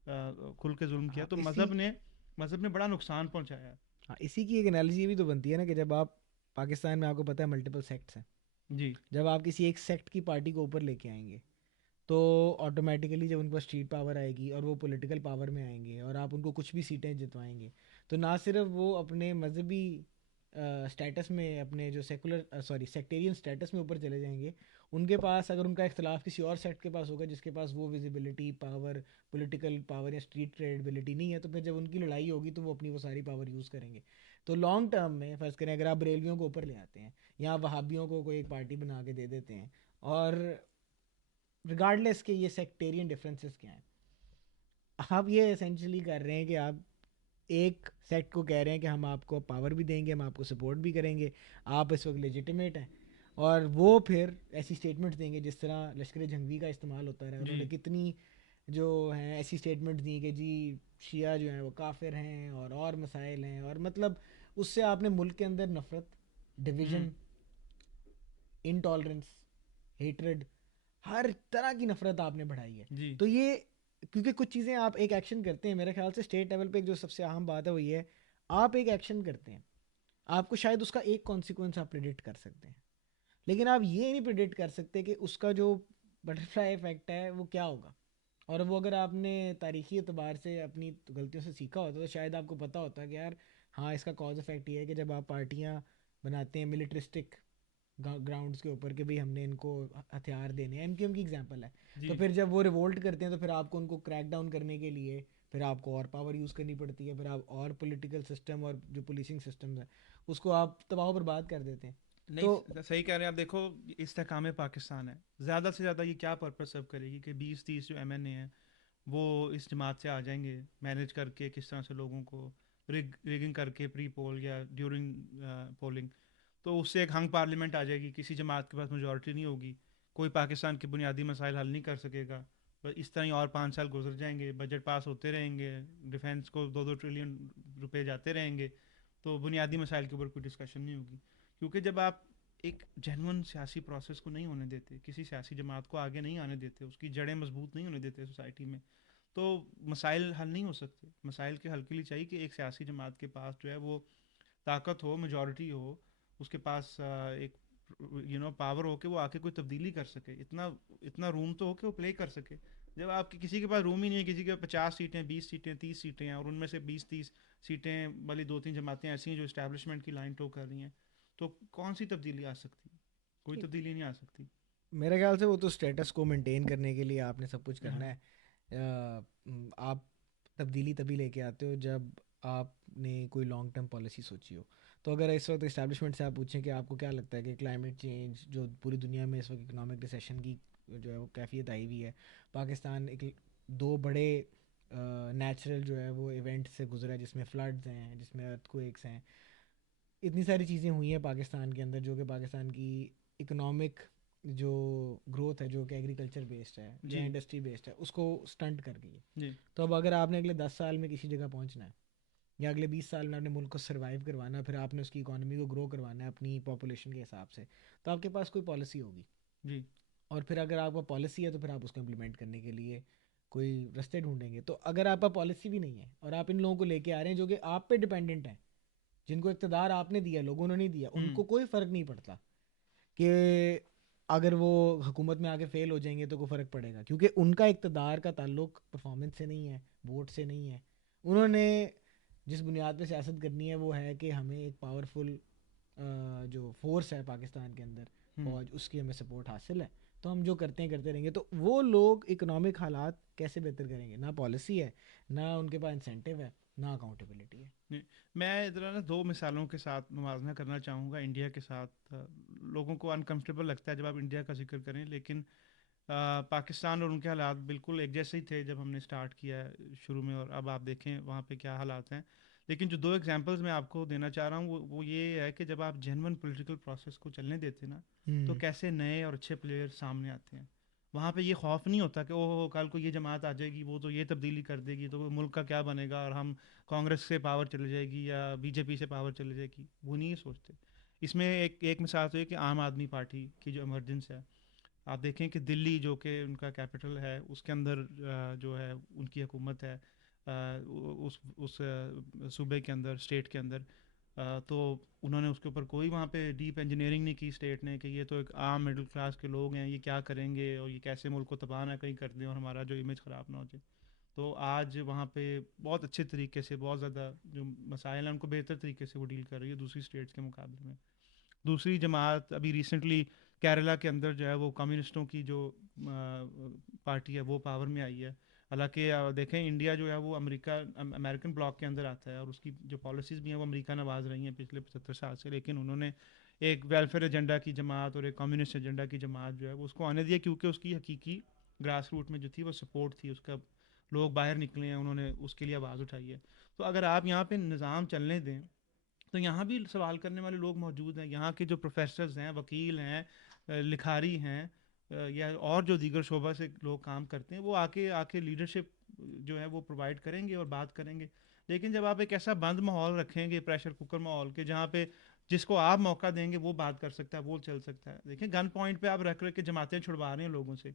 کھل کے ظلم کیا. ہاں تو اسی مذہب نے بڑا نقصان پہنچایا ہے. ہاں اسی کی ایک انالوجی یہ بھی تو بنتی ہے نا کہ جب آپ پاکستان میں، آپ کو پتہ ہے ملٹیپل سیکٹس ہیں، جی جب آپ کسی ایک سیکٹ کی پارٹی کو اوپر لے کے آئیں گے تو آٹومیٹیکلی جب ان کو اسٹریٹ پاور آئے گی اور وہ پولیٹیکل پاور میں آئیں گے اور آپ ان کو کچھ بھی سیٹیں جتوائیں گے، تو نہ صرف وہ اپنے مذہبی اسٹیٹس میں، اپنے جو سیکولر سیکٹیرین اسٹیٹس میں اوپر چلے جائیں گے، ان کے پاس اگر ان کا اختلاف کسی اور سیکٹ کے پاس ہوگا جس کے پاس وہ ویزیبلٹی پاور، پولیٹیکل پاور یا اسٹریٹ کریڈیبلٹی نہیں ہے، تو پھر جب ان کی لڑائی ہوگی تو وہ اپنی وہ ساری پاور یوز کریں گے. تو لانگ ٹرم میں فرض کریں اگر آپ بریلویوں کو اوپر لے آتے ہیں یا وہابیوں کو کوئی ایک پارٹی بنا کے دے دیتے ہیں، اور ریگارڈلیس کہ یہ سیکٹیرین ڈفرینسز کیا ہیں، آپ یہ اسینشلی کر رہے ہیں کہ آپ ایک سیکٹ کو کہہ رہے ہیں کہ ہم آپ کو پاور بھی دیں گے، ہم آپ کو سپورٹ بھی کریں گے، آپ اس وقت لیجیٹیمیٹ ہیں. اور وہ پھر ایسی اسٹیٹمنٹ دیں گے جس طرح لشکر جنگوی کا استعمال ہوتا رہا. انہوں جی نے کتنی جو ہیں ایسی اسٹیٹمنٹ دی کہ جی شیعہ جو ہیں وہ کافر ہیں اور مسائل ہیں، اور مطلب اس سے آپ نے ملک کے اندر نفرت، ہوں ڈویژن، انٹالرنس، ہیٹرڈ، ہر طرح کی نفرت آپ نے بڑھائی ہے. جی تو یہ کیونکہ کچھ چیزیں آپ ایک ایکشن کرتے ہیں، میرے خیال سے اسٹیٹ لیول پہ ایک جو سب سے اہم بات ہے وہ یہ ہے، آپ ایک ایکشن کرتے ہیں، آپ کو شاید اس کا ایک کانسیکوینس آپ پریڈکٹ کر سکتے ہیں، لیکن آپ یہ نہیں پریڈکٹ کر سکتے کہ اس کا جو بٹرفلائی افیکٹ ہے وہ کیا ہوگا. اور وہ اگر آپ نے تاریخی اعتبار سے اپنی غلطیوں سے سیکھا ہوتا تو شاید آپ کو پتہ ہوتا کہ یار ہاں اس کا کاز افیکٹ یہ ہے کہ جب آپ پارٹیاں بناتے ہیں ملٹرسٹک گراؤنڈس کے اوپر کہ بھئی ہم نے ان کو ہتھیار دینے ہیں، ایم کی ایگزامپل ہے، تو جی پھر جب وہ ریولٹ کرتے ہیں تو پھر آپ کو ان کو کریک ڈاؤن کرنے کے لیے پھر آپ کو اور پاور یوز کرنی پڑتی ہے، پھر آپ اور پولیٹیکل سسٹم اور جو پولیسنگ سسٹمز ہے اس کو آپ تباہ و برباد کر دیتے ہیں. نہیں، تو صحیح کہہ رہے ہیں آپ. دیکھو استحکام پاکستان ہے، زیادہ سے زیادہ یہ کیا پرپز سرو کرے گی کہ 20-30 جو ایم این اے ہیں وہ اس جماعت سے آ جائیں گے، مینیج کر کے کس طرح سے لوگوں کو ریگنگ کر کے پری پول یا ڈیورنگ پولنگ. تو اس سے ایک ہنگ پارلیمنٹ آ جائے گی، کسی جماعت کے پاس میجورٹی نہیں ہوگی، کوئی پاکستان کے بنیادی مسائل حل نہیں کر سکے گا. بس اس طرح ہی اور 5 سال گزر جائیں گے، بجٹ پاس ہوتے رہیں گے، ڈیفینس کو 2-2 ٹریلین روپے جاتے رہیں گے، تو بنیادی مسائل کے اوپر کوئی ڈسکشن نہیں ہوگی. کیونکہ جب آپ ایک جینون سیاسی پروسیس کو نہیں ہونے دیتے، کسی سیاسی جماعت کو آگے نہیں آنے دیتے، اس کی جڑیں مضبوط نہیں ہونے دیتے سوسائٹی میں، تو مسائل حل نہیں ہو سکتے. مسائل کے حل کے لیے چاہیے کہ ایک سیاسی جماعت کے پاس جو ہے وہ طاقت ہو، میجورٹی ہو، اس کے پاس ایک پاور ہو کہ وہ آ کے کوئی تبدیلی کر سکے، اتنا روم تو ہو کہ وہ پلے کر سکے. جب آپ کی کسی کے پاس روم ہی نہیں ہے، کسی کے 50 سیٹیں، 20 سیٹیں، 30 سیٹیں ہیں، اور ان میں سے 20-30 سیٹیں والی 2-3 جماعتیں ایسی ہیں جو اسٹیبلشمنٹ کی لائن ٹو کر رہی ہیں، تو کون سی تبدیلی آ سکتی؟ کوئی تبدیلی نہیں آ سکتی. میرے خیال سے وہ تو اسٹیٹس کو مینٹین کرنے کے لیے آپ نے سب کچھ کرنا ہاں ہے. آپ تبدیلی تبھی لے کے آتے ہو جب آپ نے کوئی لانگ ٹرم پالیسی سوچی ہو. تو اگر اس وقت اسٹیبلشمنٹ سے آپ پوچھیں کہ آپ کو کیا لگتا ہے کہ کلائمیٹ چینج جو پوری دنیا میں اس وقت اکنامک ریسیشن کی جو ہے وہ کیفیت آئی ہوئی ہے، پاکستان ایک 2 بڑے نیچرل جو ہے وہ ایونٹ سے گزرا ہے جس میں فلڈز ہیں، جس میں ارتھ کویکس ہیں، اتنی ساری چیزیں ہوئی ہیں پاکستان کے اندر جو کہ پاکستان کی اکنامک جو گروتھ ہے جو کہ ایگریکلچر بیسڈ ہے یا جی انڈسٹری بیسڈ ہے اس کو سٹنٹ کر گئی ہے. جی تو اب اگر آپ نے اگلے 10 سال میں کسی جگہ پہنچنا ہے یا اگلے 20 سال میں اپنے ملک کو سروائیو کروانا ہے، پھر آپ نے اس کی اکانومی کو گرو کروانا ہے اپنی پاپولیشن کے حساب سے، تو آپ کے پاس کوئی پالیسی ہوگی. جی اور پھر اگر آپ کا پالیسی ہے تو پھر آپ اس کو امپلیمنٹ کرنے کے لیے کوئی رستے ڈھونڈیں گے. تو اگر آپ کا پالیسی بھی نہیں ہے اور آپ ان لوگوں کو لے کے آ رہے ہیں جو کہ آپ پہ ڈپینڈنٹ ہیں، جن کو اقتدار آپ نے دیا، لوگوں نے نہیں دیا، ان ہوں کو کوئی فرق نہیں پڑتا کہ اگر وہ حکومت میں آ کے فیل ہو جائیں گے تو کوئی فرق پڑے گا، کیونکہ ان کا اقتدار کا تعلق پرفارمنس سے نہیں ہے، ووٹ سے نہیں ہے. انہوں نے جس بنیاد پہ سیاست کرنی ہے وہ ہے کہ ہمیں ایک پاورفل جو فورس ہے پاکستان کے اندر، ہوں فوج، اس کی ہمیں سپورٹ حاصل ہے، تو ہم جو کرتے ہیں کرتے رہیں گے. تو وہ لوگ اکنامک حالات کیسے بہتر کریں گے؟ نہ پالیسی ہے، نہ ان کے پاس انسینٹیو ہے، نہ اکاؤنٹیبلٹی ہے. نہیں، میں ادھر نا دو مثالوں کے ساتھ موازنہ کرنا چاہوں گا انڈیا کے ساتھ. لوگوں کو انکمفرٹیبل لگتا ہے جب آپ انڈیا کا ذکر کریں، لیکن پاکستان اور ان کے حالات بالکل ایک جیسے ہی تھے جب ہم نے اسٹارٹ کیا ہے شروع میں، اور اب آپ دیکھیں وہاں پہ کیا حالات ہیں. لیکن جو دو ایگزامپلز میں آپ کو دینا چاہ رہا ہوں وہ یہ ہے کہ جب آپ جینون پولیٹیکل پروسیس کو چلنے دیتے نا، تو کیسے نئے اور اچھے پلیئر سامنے آتے ہیں. وہاں پہ یہ خوف نہیں ہوتا کہ اوہ کل کو یہ جماعت آ جائے گی، وہ تو یہ تبدیلی کر دے گی، تو ملک کا کیا بنے گا، اور ہم کانگریس سے پاور چلی جائے گی یا بی جے پی سے پاور چلی جائے گی. وہ نہیں سوچتے. اس میں ایک مثال تو یہ کہ عام آدمی پارٹی کی جو ایمرجنس ہے، آپ دیکھیں کہ دلی جو کہ ان کا کیپٹل ہے، اس کے اندر جو ہے ان کی حکومت ہے، اس صوبے کے اندر، اسٹیٹ کے اندر. تو انہوں نے اس کے اوپر کوئی وہاں پہ ڈیپ انجینئرنگ نہیں کی اسٹیٹ نے، کہ یہ تو ایک عام مڈل کلاس کے لوگ ہیں، یہ کیا کریں گے اور یہ کیسے ملک کو تباہ نہ کہیں کر دیں اور ہمارا جو امیج خراب نہ ہو جائے. تو آج وہاں پہ بہت اچھے طریقے سے، بہت زیادہ جو مسائل ہیں ان کو بہتر طریقے سے وہ ڈیل کر رہی ہے دوسری اسٹیٹس کے مقابلے میں. دوسری جماعت ابھی ریسنٹلی کیرلا کے اندر جو ہے وہ کمیونسٹوں کی جو پارٹی ہے وہ پاور میں آئی ہے. حالانکہ دیکھیں انڈیا جو ہے وہ امریکن بلاک کے اندر آتا ہے، اور اس کی جو پالیسیز بھی ہیں وہ امریکہ نواز رہی ہیں پچھلے 75 سال سے. لیکن انہوں نے ایک ویلفیئر ایجنڈا کی جماعت اور ایک کمیونسٹ ایجنڈا کی جماعت جو ہے وہ اس کو آنے دیا، کیونکہ اس کی حقیقی گراس روٹ میں جو تھی وہ سپورٹ تھی اس کا. لوگ باہر نکلے ہیں، انہوں نے اس کے لیے آواز اٹھائی ہے. تو اگر آپ یہاں پہ نظام چلنے دیں تو یہاں بھی سوال کرنے والے لوگ موجود ہیں. یہاں کے جو پروفیسرز ہیں، وکیل ہیں، لکھاری ہیں، یا اور جو دیگر شعبہ سے لوگ کام کرتے ہیں، وہ آ کے لیڈرشپ جو ہے وہ پرووائڈ کریں گے اور بات کریں گے. لیکن جب آپ ایک ایسا بند ماحول رکھیں گے، پریشر کوکر ماحول کے، جہاں پہ جس کو آپ موقع دیں گے وہ بات کر سکتا ہے، وہ چل سکتا ہے. دیکھیں گن پوائنٹ پہ آپ رکھ کے جماعتیں چھڑوا رہے ہیں لوگوں سے،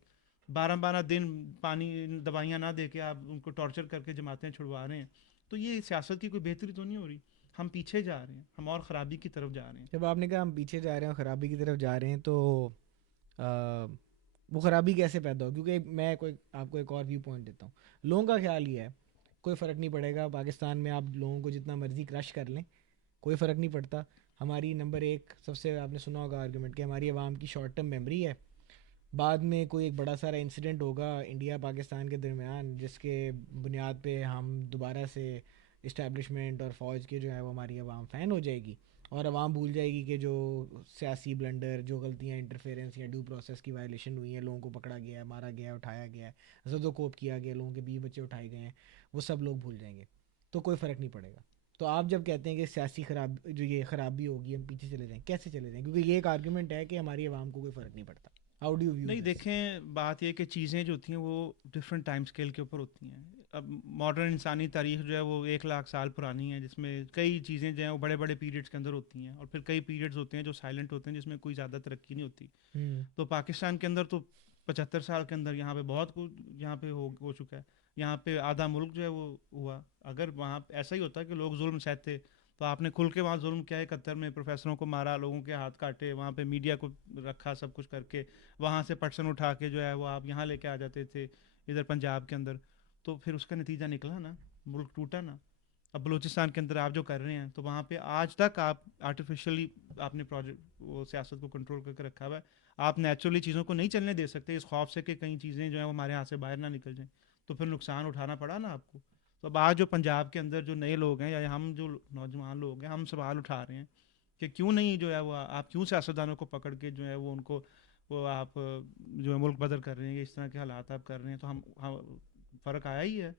12 12 دن پانی دوائیاں نہ دے کے آپ ان کو ٹارچر کر کے جماعتیں چھڑوا رہے ہیں. تو یہ سیاست کی کوئی بہتری تو نہیں ہو رہی. ہم پیچھے جا رہے ہیں، ہم اور خرابی کی طرف جا رہے ہیں. جب آپ نے کہا ہم پیچھے جا رہے ہیں اور خرابی کی طرف جا رہے ہیں، تو وہ خرابی کیسے پیدا ہو؟ کیونکہ میں آپ کو ایک اور ویو پوائنٹ دیتا ہوں. لوگوں کا خیال یہ ہے کوئی فرق نہیں پڑے گا پاکستان میں، آپ لوگوں کو جتنا مرضی کرش کر لیں، کوئی فرق نہیں پڑتا. ہماری نمبر ایک سب سے آپ نے سنا ہوگا آرگومنٹ کہ ہماری عوام کی شارٹ ٹرم میموری ہے. بعد میں کوئی ایک بڑا سارا انسیڈنٹ ہوگا انڈیا پاکستان کے درمیان، جس کے بنیاد پہ ہم دوبارہ سے اسٹیبلشمنٹ اور فوج کے جو ہے وہ ہماری عوام فین ہو جائے گی، اور عوام بھول جائے گی کہ جو سیاسی بلنڈر، جو غلطیاں، انٹرفیرنس یا ڈیو پروسیس کی وائلیشن ہوئی ہیں، لوگوں کو پکڑا گیا ہے، مارا گیا ہے، اٹھایا گیا ہے، زد و کوب کیا گیا، لوگوں کے بیوی بچے اٹھائے گئے ہیں، وہ سب لوگ بھول جائیں گے. تو کوئی فرق نہیں پڑے گا. تو آپ جب کہتے ہیں کہ سیاسی جو یہ خرابی ہوگی، ہم پیچھے چلے جائیں، کیسے چلے جائیں؟ کیونکہ یہ ایک آرگومنٹ ہے کہ ہماری عوام کو کوئی فرق نہیں پڑتا. ہاؤ ڈو یو ویو نہیں، دس؟ دیکھیں بات یہ کہ چیزیں جو ہوتی ہیں وہ ڈفرینٹ ٹائم اسکیل کے اوپر ہوتی ہیں. اب ماڈرن انسانی تاریخ جو ہے وہ 1 لاکھ سال پرانی ہے، جس میں کئی چیزیں جو ہیں وہ بڑے بڑے پیریڈس کے اندر ہوتی ہیں، اور پھر کئی پیریڈز ہوتے ہیں جو سائلنٹ ہوتے ہیں، جس میں کوئی زیادہ ترقی نہیں ہوتی. تو پاکستان کے اندر تو 75 سال کے اندر یہاں پہ بہت کچھ یہاں پہ ہو چکا ہے. یہاں پہ آدھا ملک جو ہے وہ ہوا. اگر وہاں ایسا ہی ہوتا کہ لوگ ظلم سہتے، تو آپ نے کھل کے وہاں ظلم کیا ہے 71 میں، پروفیسروں کو مارا، لوگوں کے ہاتھ کاٹے، وہاں پہ میڈیا کو رکھا، سب کچھ کر کے وہاں سے پٹسن اٹھا کے جو ہے وہ آپ یہاں لے کے آ جاتے تھے ادھر پنجاب کے اندر. تو پھر اس کا نتیجہ نکلا نا، ملک ٹوٹا نا. اب بلوچستان کے اندر آپ جو کر رہے ہیں، تو وہاں پہ آج تک آپ آرٹیفیشلی آپ نے پروجیکٹ وہ سیاست کو کنٹرول کر کے رکھا ہوا ہے. آپ نیچرلی چیزوں کو نہیں چلنے دے سکتے اس خوف سے کہ کہیں چیزیں جو ہیں وہ ہمارے ہاتھ سے باہر نہ نکل جائیں. تو پھر نقصان اٹھانا پڑا نا آپ کو. تو اب آج جو پنجاب کے اندر جو نئے لوگ ہیں، یا ہم جو نوجوان لوگ ہیں، ہم سوال اٹھا رہے ہیں کہ کیوں نہیں جو ہے وہ آپ کیوں سیاستدانوں کو پکڑ کے جو ہے وہ ان کو وہ آپ جو ہے ملک بدر کر رہے ہیں، اس طرح کے حالات آپ کر رہے ہیں. تو ہم فرق آیا ہی ہے.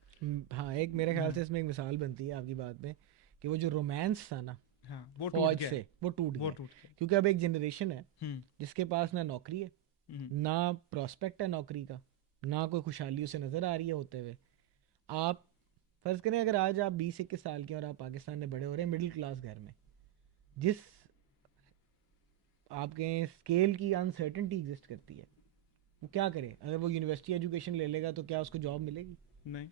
ہاں، ایک میرے خیال ہاں سے اس میں ایک مثال بنتی ہے آپ کی بات میں کہ وہ جو رومانس تھا نا ہاں، وہ ٹوٹ فوج گیا ہے. سے، وہ ٹوٹ وہ گیا. ٹوٹ گیا. کیونکہ اب ایک جنریشن ہے ہوں جس کے پاس نہ نوکری ہے، ہوں نہ پراسپیکٹ ہے نوکری کا، نہ کوئی خوشحالی اسے نظر آ رہی ہے ہوتے ہوئے. آپ فرض کریں اگر آج آپ 20 21 سال کے اور آپ پاکستان میں بڑے ہو رہے ہیں مڈل کلاس گھر میں، جس آپ کے اسکیل کی انسرٹنٹی ایگزسٹ کرتی ہے، وہ کیا کرے؟ اگر وہ یونیورسٹی ایجوکیشن لے لے گا تو کیا اس کو جاب ملے گی؟ نہیں.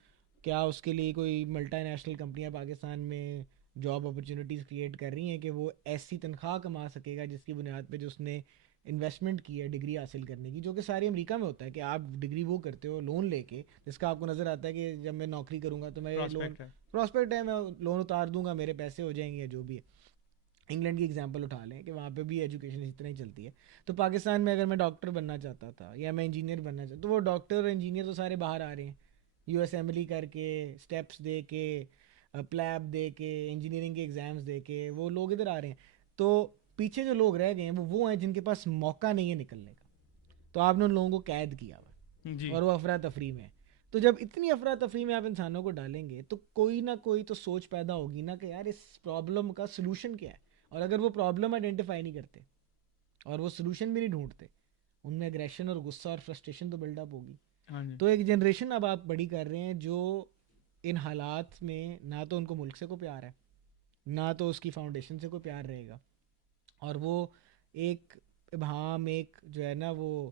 کیا اس کے لیے کوئی ملٹی نیشنل کمپنیاں پاکستان میں جاب اپرچونیٹیز کریٹ کر رہی ہیں کہ وہ ایسی تنخواہ کما سکے گا جس کی بنیاد پہ جو اس نے انویسٹمنٹ کی ہے ڈگری حاصل کرنے کی, جو کہ ساری امریکہ میں ہوتا ہے کہ آپ ڈگری وہ کرتے ہو لون لے کے, جس کا آپ کو نظر آتا ہے کہ جب میں نوکری کروں گا تو میں لون, پراسپیکٹ ہے. پراسپیکٹ ہے, میں لون اتار دوں گا, میرے پیسے ہو جائیں گے, یا جو بھی ہے. انگلینڈ کی ایگزامپل اٹھا لیں کہ وہاں پہ بھی ایجوکیشن اس طرح ہی چلتی ہے. تو پاکستان میں اگر میں ڈاکٹر بننا چاہتا تھا یا میں انجینئر بننا چاہتا, تو وہ ڈاکٹر اور انجینئر تو سارے باہر آ رہے ہیں, یو اسمبلی کر کے, اسٹیپس دے کے, پلیب دے کے, انجینئرنگ کے ایگزامس دے کے, وہ لوگ ادھر آ رہے ہیں. تو پیچھے جو لوگ رہ گئے ہیں وہ ہیں جن کے پاس موقع نہیں ہے نکلنے کا. تو آپ نے ان لوگوں کو قید کیا ہوا جی. اور وہ افراتفری میں. تو جب اتنی افراتفری میں آپ انسانوں کو ڈالیں گے تو کوئی نہ کوئی تو سوچ پیدا ہوگی نا کہ یار اس پرابلم کا سلوشن کیا ہے. اور اگر وہ پرابلم آئیڈینٹیفائی نہیں کرتے اور وہ سلوشن بھی نہیں ڈھونڈتے, ان میں اگریشن اور غصہ اور فرسٹریشن تو بلڈ اپ ہوگی. ہاں جی. تو ایک جنریشن اب آپ بڑی کر رہے ہیں جو ان حالات میں نہ تو ان کو ملک سے کوئی پیار ہے, نہ تو اس کی فاؤنڈیشن سے کوئی پیار رہے گا, اور وہ ایک ابہام, ایک جو ہے نا وہ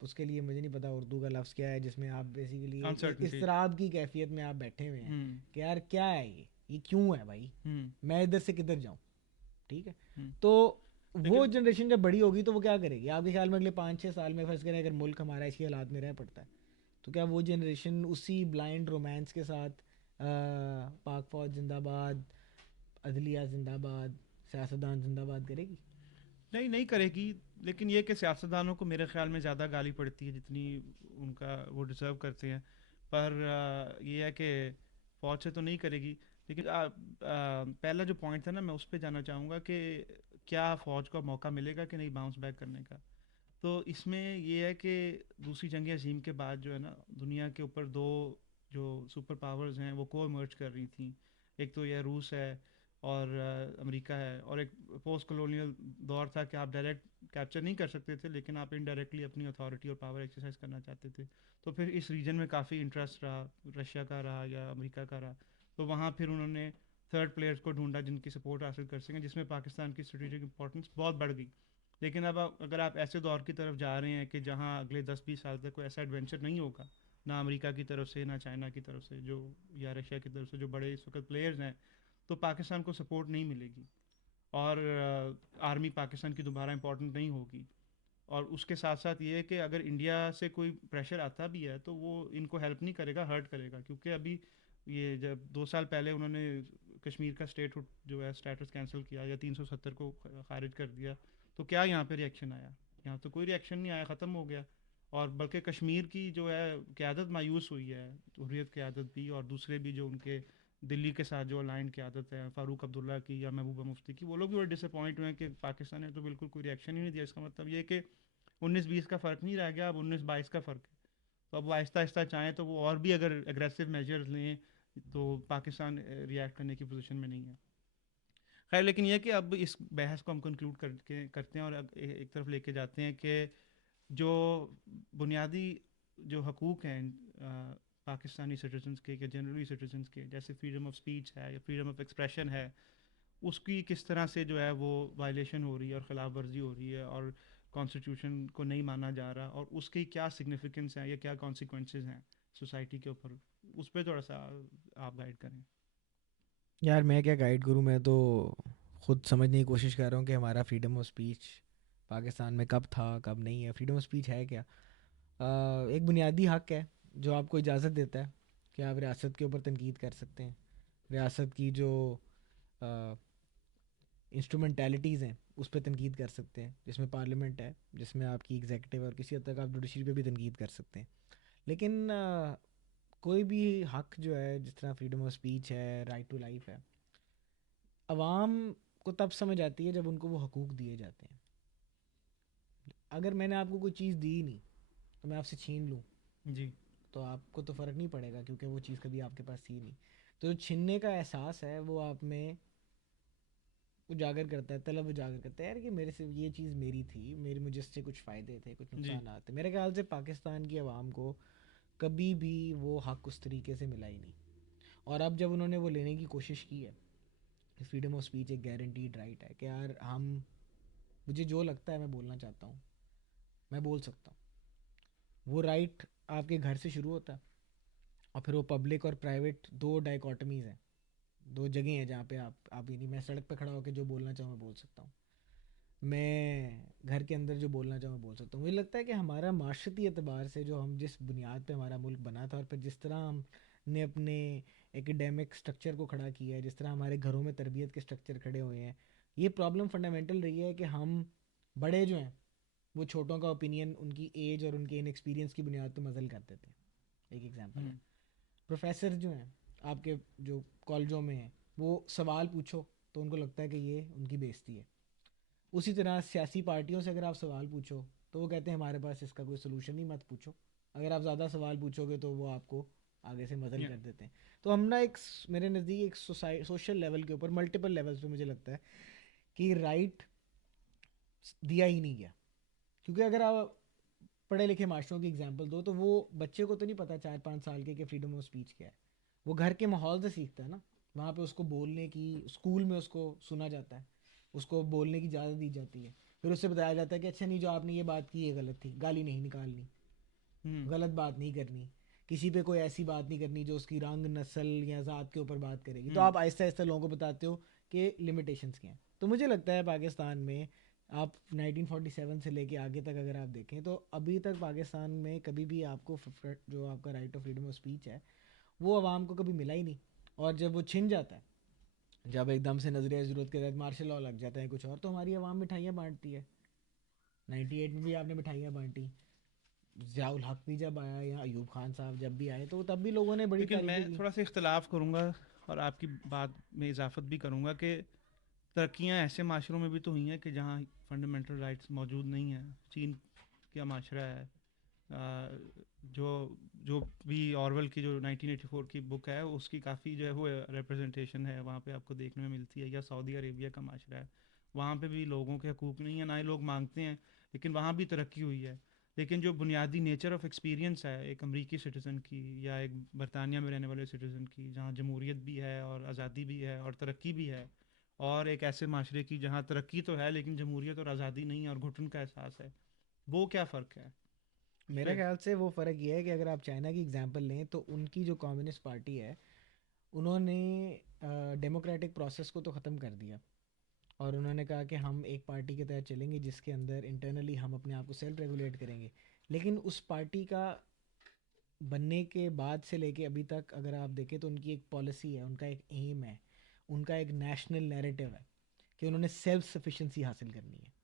اس کے لیے مجھے نہیں پتا اردو کا لفظ کیا ہے, جس میں آپ بیسیکلی ایک انسرٹنٹی. اضطراب کی کیفیت میں آپ بیٹھے ہوئے ہیں ہوں. کہ یار کیا ہے یہ کیوں ہے بھائی, ہوں. میں ادھر سے کدھر جاؤں. ٹھیک ہے, ہوں. تو وہ لیکن جنریشن جب بڑی ہوگی تو وہ کیا کرے گی آپ کے خیال میں؟ اگلے 5-6 سال میں فرض کریں اگر ملک ہمارا اسی حالات میں رہ پڑتا ہے, تو کیا وہ جنریشن اسی بلائنڈ رومانس کے ساتھ پاک فوج زندہ باد, عدلیہ زندہ باد, سیاستدان زندہ باد کرے گی؟ نہیں, نہیں کرے گی. لیکن یہ کہ سیاستدانوں کو میرے خیال میں زیادہ گالی پڑتی ہے جتنی ان کا وہ ڈیزرو کرتے ہیں. پر یہ ہے کہ فوج سے تو نہیں کرے گی. لیکن پہلا جو پوائنٹ تھا نا, میں اس پہ جانا چاہوں گا کہ کیا فوج کو موقع ملے گا کہ نہیں باؤنس بیک کرنے کا. تو اس میں یہ ہے کہ دوسری جنگ عظیم کے بعد جو ہے نا, دنیا کے اوپر دو جو سپر پاورز ہیں وہ کو ایمرج کر رہی تھیں. ایک تو یہ روس ہے اور امریکہ ہے, اور ایک پوسٹ کلونیل دور تھا کہ آپ ڈائریکٹ کیپچر نہیں کر سکتے تھے لیکن آپ انڈائریکٹلی اپنی اتھارٹی اور پاور ایکسرسائز کرنا چاہتے تھے. تو پھر اس ریجن میں کافی انٹرسٹ رہا, رشیا کا رہا یا امریکہ کا رہا. تو وہاں پھر انہوں نے تھرڈ پلیئرس کو ڈھونڈا جن کی سپورٹ حاصل کر سکیں, جس میں پاکستان کی اسٹریٹجک امپورٹنس بہت بڑھ گئی. لیکن اب اگر آپ ایسے دور کی طرف جا رہے ہیں کہ جہاں اگلے 10-20 سال تک کوئی ایسا ایڈونچر نہیں ہوگا, نہ امریکہ کی طرف سے, نہ چائنا کی طرف سے جو, یا رشیا کی طرف سے جو بڑے اس وقت پلیئرز ہیں, تو پاکستان کو سپورٹ نہیں ملے گی, اور آرمی پاکستان کی دوبارہ امپورٹنٹ نہیں ہوگی. اور اس کے ساتھ ساتھ یہ ہے کہ اگر انڈیا سے کوئی پریشر آتا بھی ہے تو وہ ان کو ہیلپ نہیں کرے گا, ہرٹ کرے گا. کیونکہ ابھی یہ جب 2 سال پہلے انہوں نے کشمیر کا جو ہے اسٹیٹس کینسل کیا یا 370 کو خارج کر دیا, تو کیا یہاں پہ ریئیکشن آیا؟ یہاں تو کوئی ریئیکشن نہیں آیا, ختم ہو گیا. اور بلکہ کشمیر کی جو ہے قیادت مایوس ہوئی ہے, حریت قیادت بھی اور دوسرے بھی جو ان کے دلی کے ساتھ جو الائنڈ قیادت ہے, فاروق عبداللہ کی یا محبوبہ مفتی کی, وہ لوگ بھی بڑے ڈس اپوائنٹ ہوئے ہیں کہ پاکستان نے تو بالکل کوئی ریئیکشن ہی نہیں دیا. اس کا مطلب یہ کہ 19-20 کا فرق نہیں رہ گیا, اب 19-22 کا فرق ہے. تو اب وہ آہستہ آہستہ چاہیں تو وہ اور بھی اگر اگریسو میجرز لیں تو پاکستان ریئیکٹ کرنے کی پوزیشن میں نہیں ہے. خیر, لیکن یہ کہ اب اس بحث کو ہم کنکلوڈ کرتے ہیں اور ایک طرف لے کے جاتے ہیں کہ جو بنیادی جو حقوق ہیں پاکستانی سٹیزنس کے یا جنرلی سٹیزنس کے, جیسے فریڈم آف اسپیچ ہے یا فریڈم آف ایکسپریشن ہے, اس کی کس طرح سے جو ہے وہ وائلیشن ہو رہی ہے اور خلاف ورزی ہو رہی ہے, اور کانسٹیٹیوشن کو نہیں مانا جا رہا, اور اس کی کیا سگنیفیکنس ہیں یا کیا کانسیکوینسز ہیں سوسائٹی کے اوپر, اس پہ تھوڑا سا آپ گائیڈ کریں. یار میں کیا گائیڈ کروں, میں تو خود سمجھنے کی کوشش کر رہا ہوں کہ ہمارا فریڈم آف اسپیچ پاکستان میں کب تھا کب نہیں ہے. فریڈم آف اسپیچ ہے کیا؟ ایک بنیادی حق ہے جو آپ کو اجازت دیتا ہے کہ آپ ریاست کے اوپر تنقید کر سکتے ہیں. ریاست کی جو انسٹرومنٹیلٹیز ہیں اس پہ تنقید کر سکتے ہیں, جس میں پارلیمنٹ ہے, جس میں آپ کی ایگزیکٹو اور کسی حد تک آپ جوڈیشری پہ بھی تنقید کر سکتے ہیں. لیکن کوئی بھی حق جو ہے, جس طرح فریڈم آف اسپیچ ہے, رائٹ ٹو لائف ہے, عوام کو تب سمجھ آتی ہے جب ان کو وہ حقوق دیے جاتے ہیں. اگر میں نے آپ کو کوئی چیز دی ہی نہیں تو میں آپ سے چھین لوں جی. تو آپ کو تو فرق نہیں پڑے گا, کیونکہ وہ چیز کبھی آپ کے پاس تھی نہیں. تو جو چھیننے کا احساس ہے وہ آپ میں اجاگر کرتا ہے, طلب اجاگر کرتا ہے یار کہ میرے سے یہ چیز میری تھی, مجھے اس سے کچھ فائدے تھے, کچھ جی. نقصانات تھے. میرے خیال سے پاکستان کی عوام کو کبھی بھی وہ حق اس طریقے سے ملا ہی نہیں. اور اب جب انہوں نے وہ لینے کی کوشش کی ہے, فریڈم آف اسپیچ ایک گارنٹیڈ رائٹ ہے کہ یار مجھے جو لگتا ہے میں بولنا چاہتا ہوں میں بول سکتا ہوں. وہ رائٹ آپ کے گھر سے شروع ہوتا ہے, اور پھر وہ پبلک اور پرائیویٹ دو ڈائیکاٹمیز ہیں, دو جگہیں ہیں جہاں پہ آپ یعنی میں سڑک پہ کھڑا ہو کے جو بولنا چاہوں میں بول سکتا ہوں. میں گھر کے اندر جو بولنا چاہوں بول سکتا ہوں. مجھے لگتا ہے کہ ہمارا معاشرتی اعتبار سے جو ہم جس بنیاد پہ ہمارا ملک بنا تھا اور پھر جس طرح ہم نے اپنے ایکڈیمک سٹرکچر کو کھڑا کیا ہے, جس طرح ہمارے گھروں میں تربیت کے سٹرکچر کھڑے ہوئے ہیں, یہ پرابلم فنڈامنٹل رہی ہے کہ ہم بڑے جو ہیں وہ چھوٹوں کا اوپینین ان کی ایج اور ان کے ان ایکسپیرینس کی بنیاد پہ مزل کر دیتے ہیں. ایک ایگزامپل ہے, ہوں پروفیسر جو ہیں آپ کے جو کالجوں میں ہیں, وہ سوال پوچھو تو ان کو لگتا ہے کہ یہ ان کی بےزتی ہے. اسی طرح سیاسی پارٹیوں سے اگر آپ سوال پوچھو تو وہ کہتے ہیں ہمارے پاس اس کا کوئی سلوشن ہی مت پوچھو. اگر آپ زیادہ سوال پوچھو گے تو وہ آپ کو آگے سے مزل یا کر دیتے ہیں. تو ہم نا ایک میرے نزدیک ایک سوشل لیول کے اوپر ملٹیپل لیولس پہ مجھے لگتا ہے کہ رائٹ دیا ہی نہیں گیا. کیونکہ اگر آپ پڑھے لکھے معاشروں کی اگزامپل دو تو وہ بچے کو تو نہیں پتہ 4-5 سال کے کہ فریڈم آف اسپیچ کیا ہے. وہ گھر کے ماحول سے سیکھتا ہے نا, وہاں پہ اس کو بولنے کی, اسکول میں اس کو سنا جاتا ہے, اس کو بولنے کی اجازت دی جاتی ہے, پھر اس سے بتایا جاتا ہے کہ اچھا نہیں جو آپ نے یہ بات کی یہ غلط تھی, گالی نہیں نکالنی, ہوں غلط بات نہیں کرنی, کسی پہ کوئی ایسی بات نہیں کرنی جو اس کی رنگ نسل یا ذات کے اوپر بات کرے گی. تو ہوں آپ آہستہ آہستہ لوگوں کو بتاتے ہو کہ لمیٹیشنس کیا ہیں. تو مجھے لگتا ہے پاکستان میں آپ 1947 سے لے کے آگے تک اگر آپ دیکھیں تو ابھی تک پاکستان میں کبھی بھی آپ کو جو آپ کا right of freedom of speech ہے وہ عوام کو کبھی ملا ہی نہیں. اور جب وہ چھن جاتا ہے, جب ایک دم سے نظریہ ضرورت کے تحت مارشل لاء لگ جاتا ہے کچھ اور, تو ہماری عوام مٹھائیاں بانٹتی ہے. 98 میں بھی آپ نے مٹھائیاں بانٹی, ضیاء الحق بھی جب آیا یا ایوب خان صاحب جب بھی آئے تو تب بھی لوگوں نے بڑی لیکن میں تعریفیں کی. تھوڑا سا اختلاف کروں گا اور آپ کی بات میں اضافت بھی کروں گا کہ ترقیاں ایسے معاشروں میں بھی تو ہوئی ہیں کہ جہاں فنڈامنٹل رائٹس موجود نہیں ہیں. چین کا معاشرہ ہے, جو جو بھی آرول کی جو 1984 کی بک ہے اس کی کافی جو ہے وہ ریپرزنٹیشن ہے وہاں پہ آپ کو دیکھنے میں ملتی ہے. یا سعودی عربیہ کا معاشرہ ہے, وہاں پہ بھی لوگوں کے حقوق نہیں ہیں, نہ ہی لوگ مانگتے ہیں, لیکن وہاں بھی ترقی ہوئی ہے. لیکن جو بنیادی نیچر آف ایکسپیرینس ہے ایک امریکی سٹیزن کی یا ایک برطانیہ میں رہنے والے سٹیزن کی, جہاں جمہوریت بھی ہے اور آزادی بھی ہے اور ترقی بھی ہے, اور ایک ایسے معاشرے کی جہاں ترقی تو ہے لیکن جمہوریت اور آزادی نہیں اور گھٹن کا احساس ہے, وہ کیا فرق ہے اس میرے پہ؟ خیال سے وہ فرق یہ ہے کہ اگر آپ چائنا کی اگزامپل لیں تو ان کی جو کمیونسٹ پارٹی ہے انہوں نے ڈیموکریٹک پروسیس کو تو ختم کر دیا, اور انہوں نے کہا کہ ہم ایک پارٹی کے تحت چلیں گے جس کے اندر انٹرنلی ہم اپنے آپ کو سیلف ریگولیٹ کریں گے. لیکن اس پارٹی کا بننے کے بعد سے لے کے ابھی تک اگر آپ دیکھیں تو ان کی ایک پالیسی ہے, ان کا ایک ایم ہے, ان کا ایک نیشنل نیریٹو ہے کہ انہوں نے سیلف سفیشنسی حاصل کرنی ہے.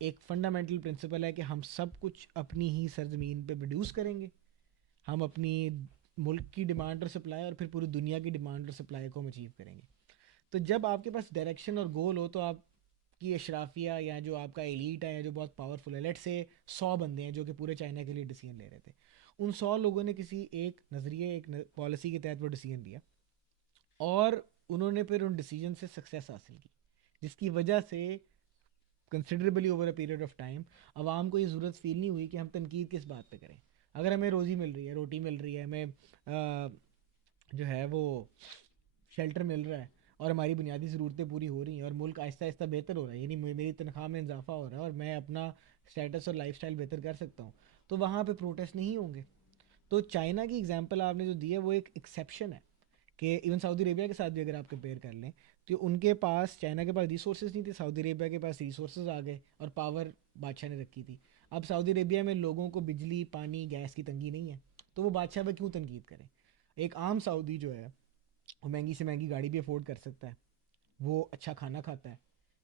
ایک فنڈامنٹل پرنسپل ہے کہ ہم سب کچھ اپنی ہی سرزمین پہ پروڈیوس کریں گے, ہم اپنی ملک کی ڈیمانڈ اور سپلائی اور پھر پوری دنیا کی ڈیمانڈ اور سپلائی کو ہم اچیو کریں گے. تو جب آپ کے پاس ڈائریکشن اور گول ہو تو آپ کی اشرافیہ یا جو آپ کا ایلیٹ ہے یا جو بہت پاورفل ہے, لیٹ سے 100 بندے ہیں جو کہ پورے چائنا کے لیے ڈیسیجن لے رہے تھے, ان 100 لوگوں نے کسی ایک نظریے ایک پالیسی کے تحت وہ ڈیسیجن لیا اور انہوں نے پھر ان ڈیسیجن سے سکسیس حاصل کی, جس کی وجہ سے considerably over a period of time عوام کو یہ ضرورت فیل نہیں ہوئی کہ ہم تنقید کس بات پہ کریں. اگر ہمیں روزی مل رہی ہے, روٹی مل رہی ہے, ہمیں جو ہے وہ شیلٹر مل رہا ہے اور ہماری بنیادی ضرورتیں پوری ہو رہی ہیں اور ملک آہستہ آہستہ بہتر ہو رہا ہے, یعنی میری تنخواہ میں اضافہ ہو رہا ہے اور میں اپنا اسٹیٹس اور لائف اسٹائل بہتر کر سکتا ہوں, تو وہاں پہ پروٹیسٹ نہیں ہوں گے. تو چائنا کی اگزامپل آپ نے جو دی ہے وہ ایک ایکسیپشن ہے کہ ایون سعودی عربیہ کے ساتھ بھی اگر آپ کمپیئر کر لیں تو ان کے پاس, چائنا کے پاس ریسورسز نہیں تھے, سعودی عربیہ کے پاس ریسورسز آ گئے اور پاور بادشاہ نے رکھی تھی. اب سعودی عربیہ میں لوگوں کو بجلی پانی گیس کی تنگی نہیں ہے, تو وہ بادشاہ پہ کیوں تنقید کریں. ایک عام سعودی جو ہے وہ مہنگی سے مہنگی گاڑی بھی افورڈ کر سکتا ہے, وہ اچھا کھانا کھاتا ہے,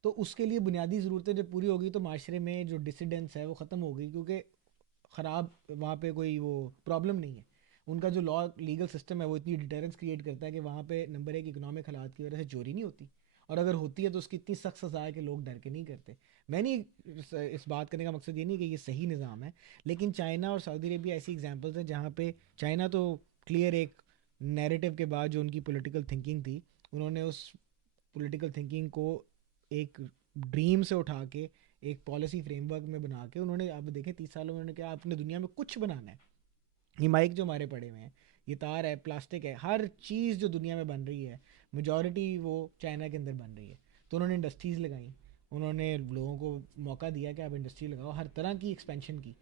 تو اس کے لیے بنیادی ضرورتیں جب پوری ہوگی تو معاشرے میں جو ڈسیڈنس ہے وہ ختم ہو گئی, کیونکہ خراب وہاں پہ کوئی وہ پرابلم نہیں ہے. ان کا جو لا لیگل سسٹم ہے وہ اتنی ڈیٹرنس کریٹ کرتا ہے کہ وہاں پہ نمبر ایک اکنامک حالات کی وجہ سے چوری نہیں ہوتی, اور اگر ہوتی ہے تو اس کی اتنی سخت سزا ہے کہ لوگ ڈر کے نہیں کرتے. میں نہیں اس بات کرنے کا مقصد یہ نہیں کہ یہ صحیح نظام ہے, لیکن چائنا اور سعودی عربیہ ایسی ایگزامپلس ہیں جہاں پہ چائنا تو کلیئر ایک نیریٹو کے بعد جو ان کی پولیٹیکل تھنکنگ تھی, انہوں نے اس پولیٹیکل تھنکنگ کو ایک ڈریم سے اٹھا کے ایک پالیسی فریم ورک میں بنا کے انہوں نے, آپ دیکھیں 30 سالوں میں انہوں نے کیا اپنے دنیا میں کچھ بنانا ہے. یہ مائک جو ہمارے پڑے ہوئے ہیں, یہ تار ہے, پلاسٹک ہے, ہر چیز جو دنیا میں بن رہی ہے میجورٹی وہ چائنا کے اندر بن رہی ہے. تو انہوں نے انڈسٹریز لگائیں, انہوں نے لوگوں کو موقع دیا کہ آپ انڈسٹری لگاؤ, ہر طرح کی ایکسپینشن کی.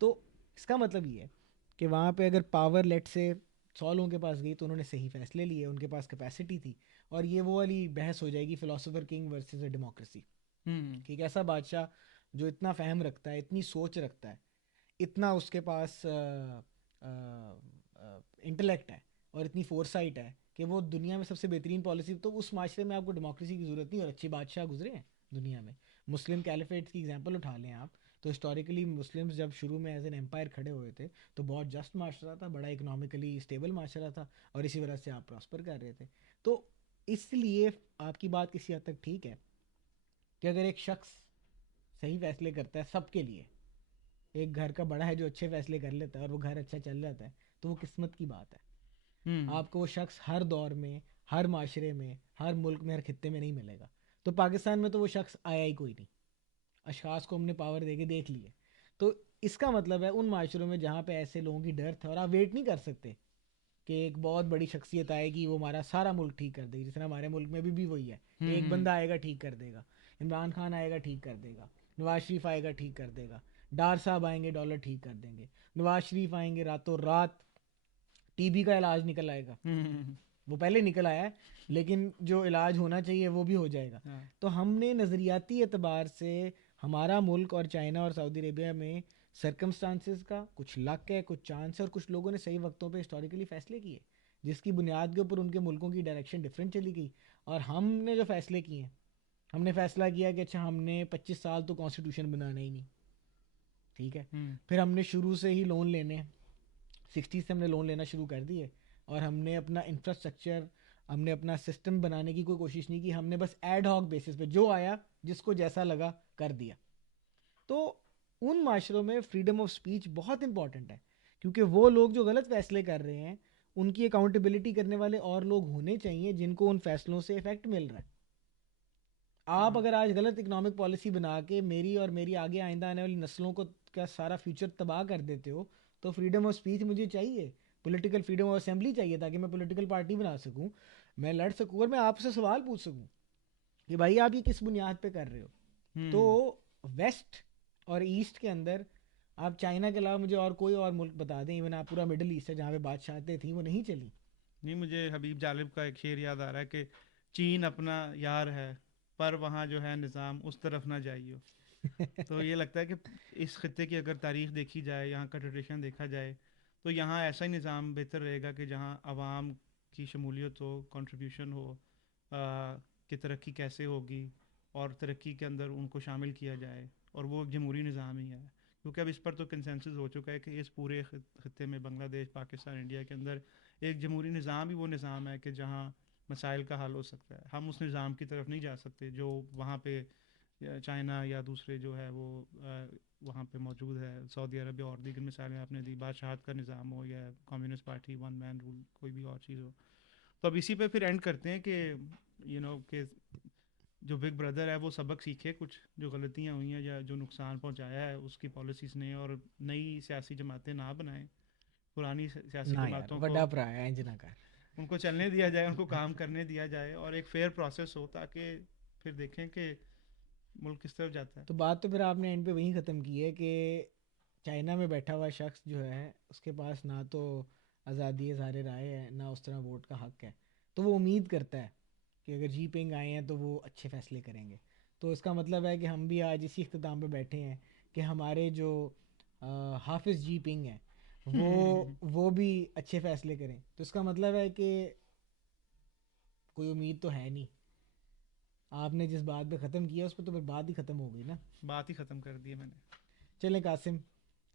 تو اس کا مطلب یہ ہے کہ وہاں پہ اگر پاور لیٹ سے 100 لوگوں کے پاس گئی تو انہوں نے صحیح فیصلے لیے, ان کے پاس کیپیسٹی تھی, اور یہ وہ والی بحث ہو جائے گی philosopher king versus a democracy. کہ ایک ایسا بادشاہ جو اتنا فہم رکھتا ہے, اتنی سوچ رکھتا ہے, اتنا اس کے پاس انٹلیکٹ ہے اور اتنی فورسائٹ ہے کہ وہ دنیا میں سب سے بہترین پالیسی, تو اس معاشرے میں آپ کو ڈیموکریسی کی ضرورت نہیں, اور اچھے بادشاہ گزرے ہیں دنیا میں. مسلم کیلیفیٹس کی ایگزامپل اٹھا لیں آپ, تو ہسٹوریکلی مسلمز جب شروع میں ایز این امپائر کھڑے ہوئے تھے تو بہت جسٹ معاشرہ تھا, بڑا اکنامکلی اسٹیبل معاشرہ تھا, اور اسی وجہ سے آپ پراسپر کر رہے تھے. تو اس لیے آپ کی بات کسی حد تک ٹھیک ہے کہ اگر ایک شخص صحیح فیصلے کرتا ہے سب کے لیے, ایک گھر کا بڑا ہے جو اچھے فیصلے کر لیتا ہے اور وہ گھر اچھا چل جاتا ہے, تو وہ قسمت کی بات ہے. آپ کو وہ شخص ہر دور میں, ہر معاشرے میں, ہر ملک میں, ہر خطے میں نہیں ملے گا. تو پاکستان میں تو وہ شخص آیا ہی کوئی نہیں, اشخاص کو ہم نے پاور دے کے دیکھ لیے. تو اس کا مطلب ہے ان معاشروں میں جہاں پہ ایسے لوگوں کی ڈر تھا, اور آپ ویٹ نہیں کر سکتے کہ ایک بہت بڑی شخصیت آئے گی وہ ہمارا سارا ملک ٹھیک کر دے گی, جس طرح ہمارے ملک میں بھی وہی ہے, ایک بندہ آئے گا ٹھیک کر دے گا, عمران خان آئے گا ٹھیک کر دے گا, نواز شریف آئے گا ٹھیک کر دے گا, ڈار صاحب آئیں گے ڈالر ٹھیک کر دیں گے, نواز شریف آئیں گے راتوں رات ٹی بی کا علاج نکل آئے گا. وہ پہلے نکل آیا ہے لیکن جو علاج ہونا چاہیے وہ بھی ہو جائے گا. تو ہم نے نظریاتی اعتبار سے ہمارا ملک اور چائنا اور سعودی عربیہ میں سرکمسٹانسز کا کچھ لک ہے, کچھ چانس ہے, اور کچھ لوگوں نے صحیح وقتوں پہ ہسٹوریکلی فیصلے کیے جس کی بنیاد کے اوپر ان کے ملکوں کی ڈائریکشن ڈفرینٹ چلی گئی. اور ہم نے جو فیصلے کیے ہیں, ہم نے فیصلہ کیا کہ اچھا ہم نے 25 سال تو کانسٹیٹیوشن بنانا ہی نہیں, ٹھیک ہے, پھر ہم نے شروع سے ہی لون لینے, 60 سے ہم نے لون لینا شروع کر دیے, اور ہم نے اپنا انفراسٹرکچر, ہم نے اپنا سسٹم بنانے کی کوئی کوشش نہیں کی, ہم نے بس ایڈ ہاک بیسس پہ جو آیا جس کو جیسا لگا کر دیا. تو ان معاشروں میں فریڈم آف سپیچ بہت امپورٹنٹ ہے, کیونکہ وہ لوگ جو غلط فیصلے کر رہے ہیں ان کی اکاؤنٹیبلٹی کرنے والے اور لوگ ہونے چاہیے جن کو ان فیصلوں سے افیکٹ مل رہا ہے. آپ اگر آج غلط اکنامک پالیسی بنا کے میری اور میری آگے آئندہ آنے والی نسلوں کو کا سارا فیوچر تباہ کر دیتے ہو, تو فریڈم آف سپیچ مجھے چاہیے, پولیٹیکل فریڈم آف اسمبلی چاہیے, تاکہ میں پولیٹیکل پارٹی بنا سکوں, میں لڑ سکوں, اور میں آپ سے سوال پوچھ سکوں کہ بھائی آپ یہ کس بنیاد پہ کر رہے ہو. تو ویسٹ اور ایسٹ کے اندر آپ چائنا کے علاوہ مجھے اور کوئی اور ملک بتا دیں, ایون آپ پورا مڈل ایسٹ ہے جہاں پہ بادشاہتیں تھیں وہ نہیں چلی. نہیں, مجھے حبیب جالب کا ایک شعر یاد آ رہا ہے کہ چین اپنا یار ہے پر وہاں جو ہے نظام اس طرف نہ جائیو. تو یہ لگتا ہے کہ اس خطے کی اگر تاریخ دیکھی جائے, یہاں کا ٹریڈیشن دیکھا جائے, تو یہاں ایسا ہی نظام بہتر رہے گا کہ جہاں عوام کی شمولیت ہو, کنٹریبیوشن ہو, کہ ترقی کیسے ہوگی اور ترقی کے اندر ان کو شامل کیا جائے, اور وہ ایک جمہوری نظام ہی ہے. کیونکہ اب اس پر تو کنسنسس ہو چکا ہے کہ اس پورے خطے میں بنگلہ دیش, پاکستان, انڈیا کے اندر ایک جمہوری نظام ہی وہ نظام ہے کہ جہاں مسائل کا حل ہو سکتا ہے. ہم اس نظام کی طرف نہیں جا سکتے جو وہاں پہ چائنا یا دوسرے جو ہے وہ وہاں پہ موجود ہے, سعودی عربیہ اور دیگر مثالیں آپ نے دی, بادشاہت کا نظام ہو یا communist party, one man rule, کوئی بھی اور چیز ہو. تو اب اسی پہ پھر اینڈ کرتے ہیں کہ کہ جو بگ بردر ہے وہ سبق سیکھے, کچھ جو غلطیاں ہوئی ہیں یا جو نقصان پہنچایا ہے اس کی پالیسیز نے, اور نئی سیاسی جماعتیں نہ بنائیں, پرانی سیاسی نہ یار, جماعتوں کو وڈا پرا ہے انج نہ کر. ان کو چلنے دیا جائے, ان کو کام کرنے دیا جائے, اور ایک فیئر پروسیس ہو, تاکہ پھر دیکھیں کہ ملک کس طرف جاتا ہے. تو بات تو پھر آپ نے اینڈ پہ وہیں ختم کی ہے کہ چائنا میں بیٹھا ہوا شخص جو ہے اس کے پاس نہ تو آزادی اظہار رائے ہے, نہ اس طرح ووٹ کا حق ہے, تو وہ امید کرتا ہے کہ اگر جی پنگ آئے ہیں تو وہ اچھے فیصلے کریں گے. تو اس کا مطلب ہے کہ ہم بھی آج اسی اختتام پہ بیٹھے ہیں کہ ہمارے جو حافظ جی پنگ ہیں وہ بھی اچھے فیصلے کریں. تو اس کا مطلب ہے کہ کوئی امید تو ہے نہیں. آپ نے جس بات پہ ختم کیا اس پہ تو پھر بات ہی ختم ہو گئی نا. بات ہی ختم کر دی ہے میں نے. چلیں قاسم,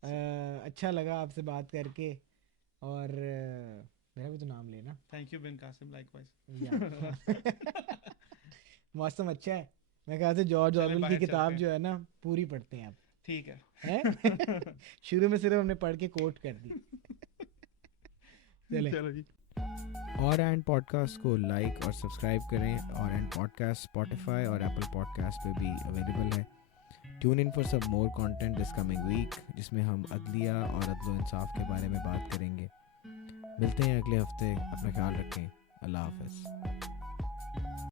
اچھا لگا آپ سے بات کر کے, اور میرا بھی تو نام لینا. Thank you bin Qasim, like wise. موسم اچھا ہے, میں کہا تھا جارج چلیں آرویل کی باہر کتاب چلتے ہیں. جو ہے نا پوری پڑھتے ہیں آپ. ٹھیک ہے. شروع میں صرف ہم نے پڑھ کے کوٹ کر دی. چلیں. چلو جی. اور اینڈ پوڈ کاسٹ کو لائک اور سبسکرائب کریں. اور اینڈ پوڈ کاسٹ اسپوٹیفائی اور ایپل پوڈ کاسٹ پہ بھی اویلیبل ہے. Tune in for some more content this coming week, جس میں ہم عدلیہ اور عدل و انصاف کے بارے میں بات کریں گے. ملتے ہیں اگلے ہفتے, اپنا خیال رکھیں, اللہ حافظ.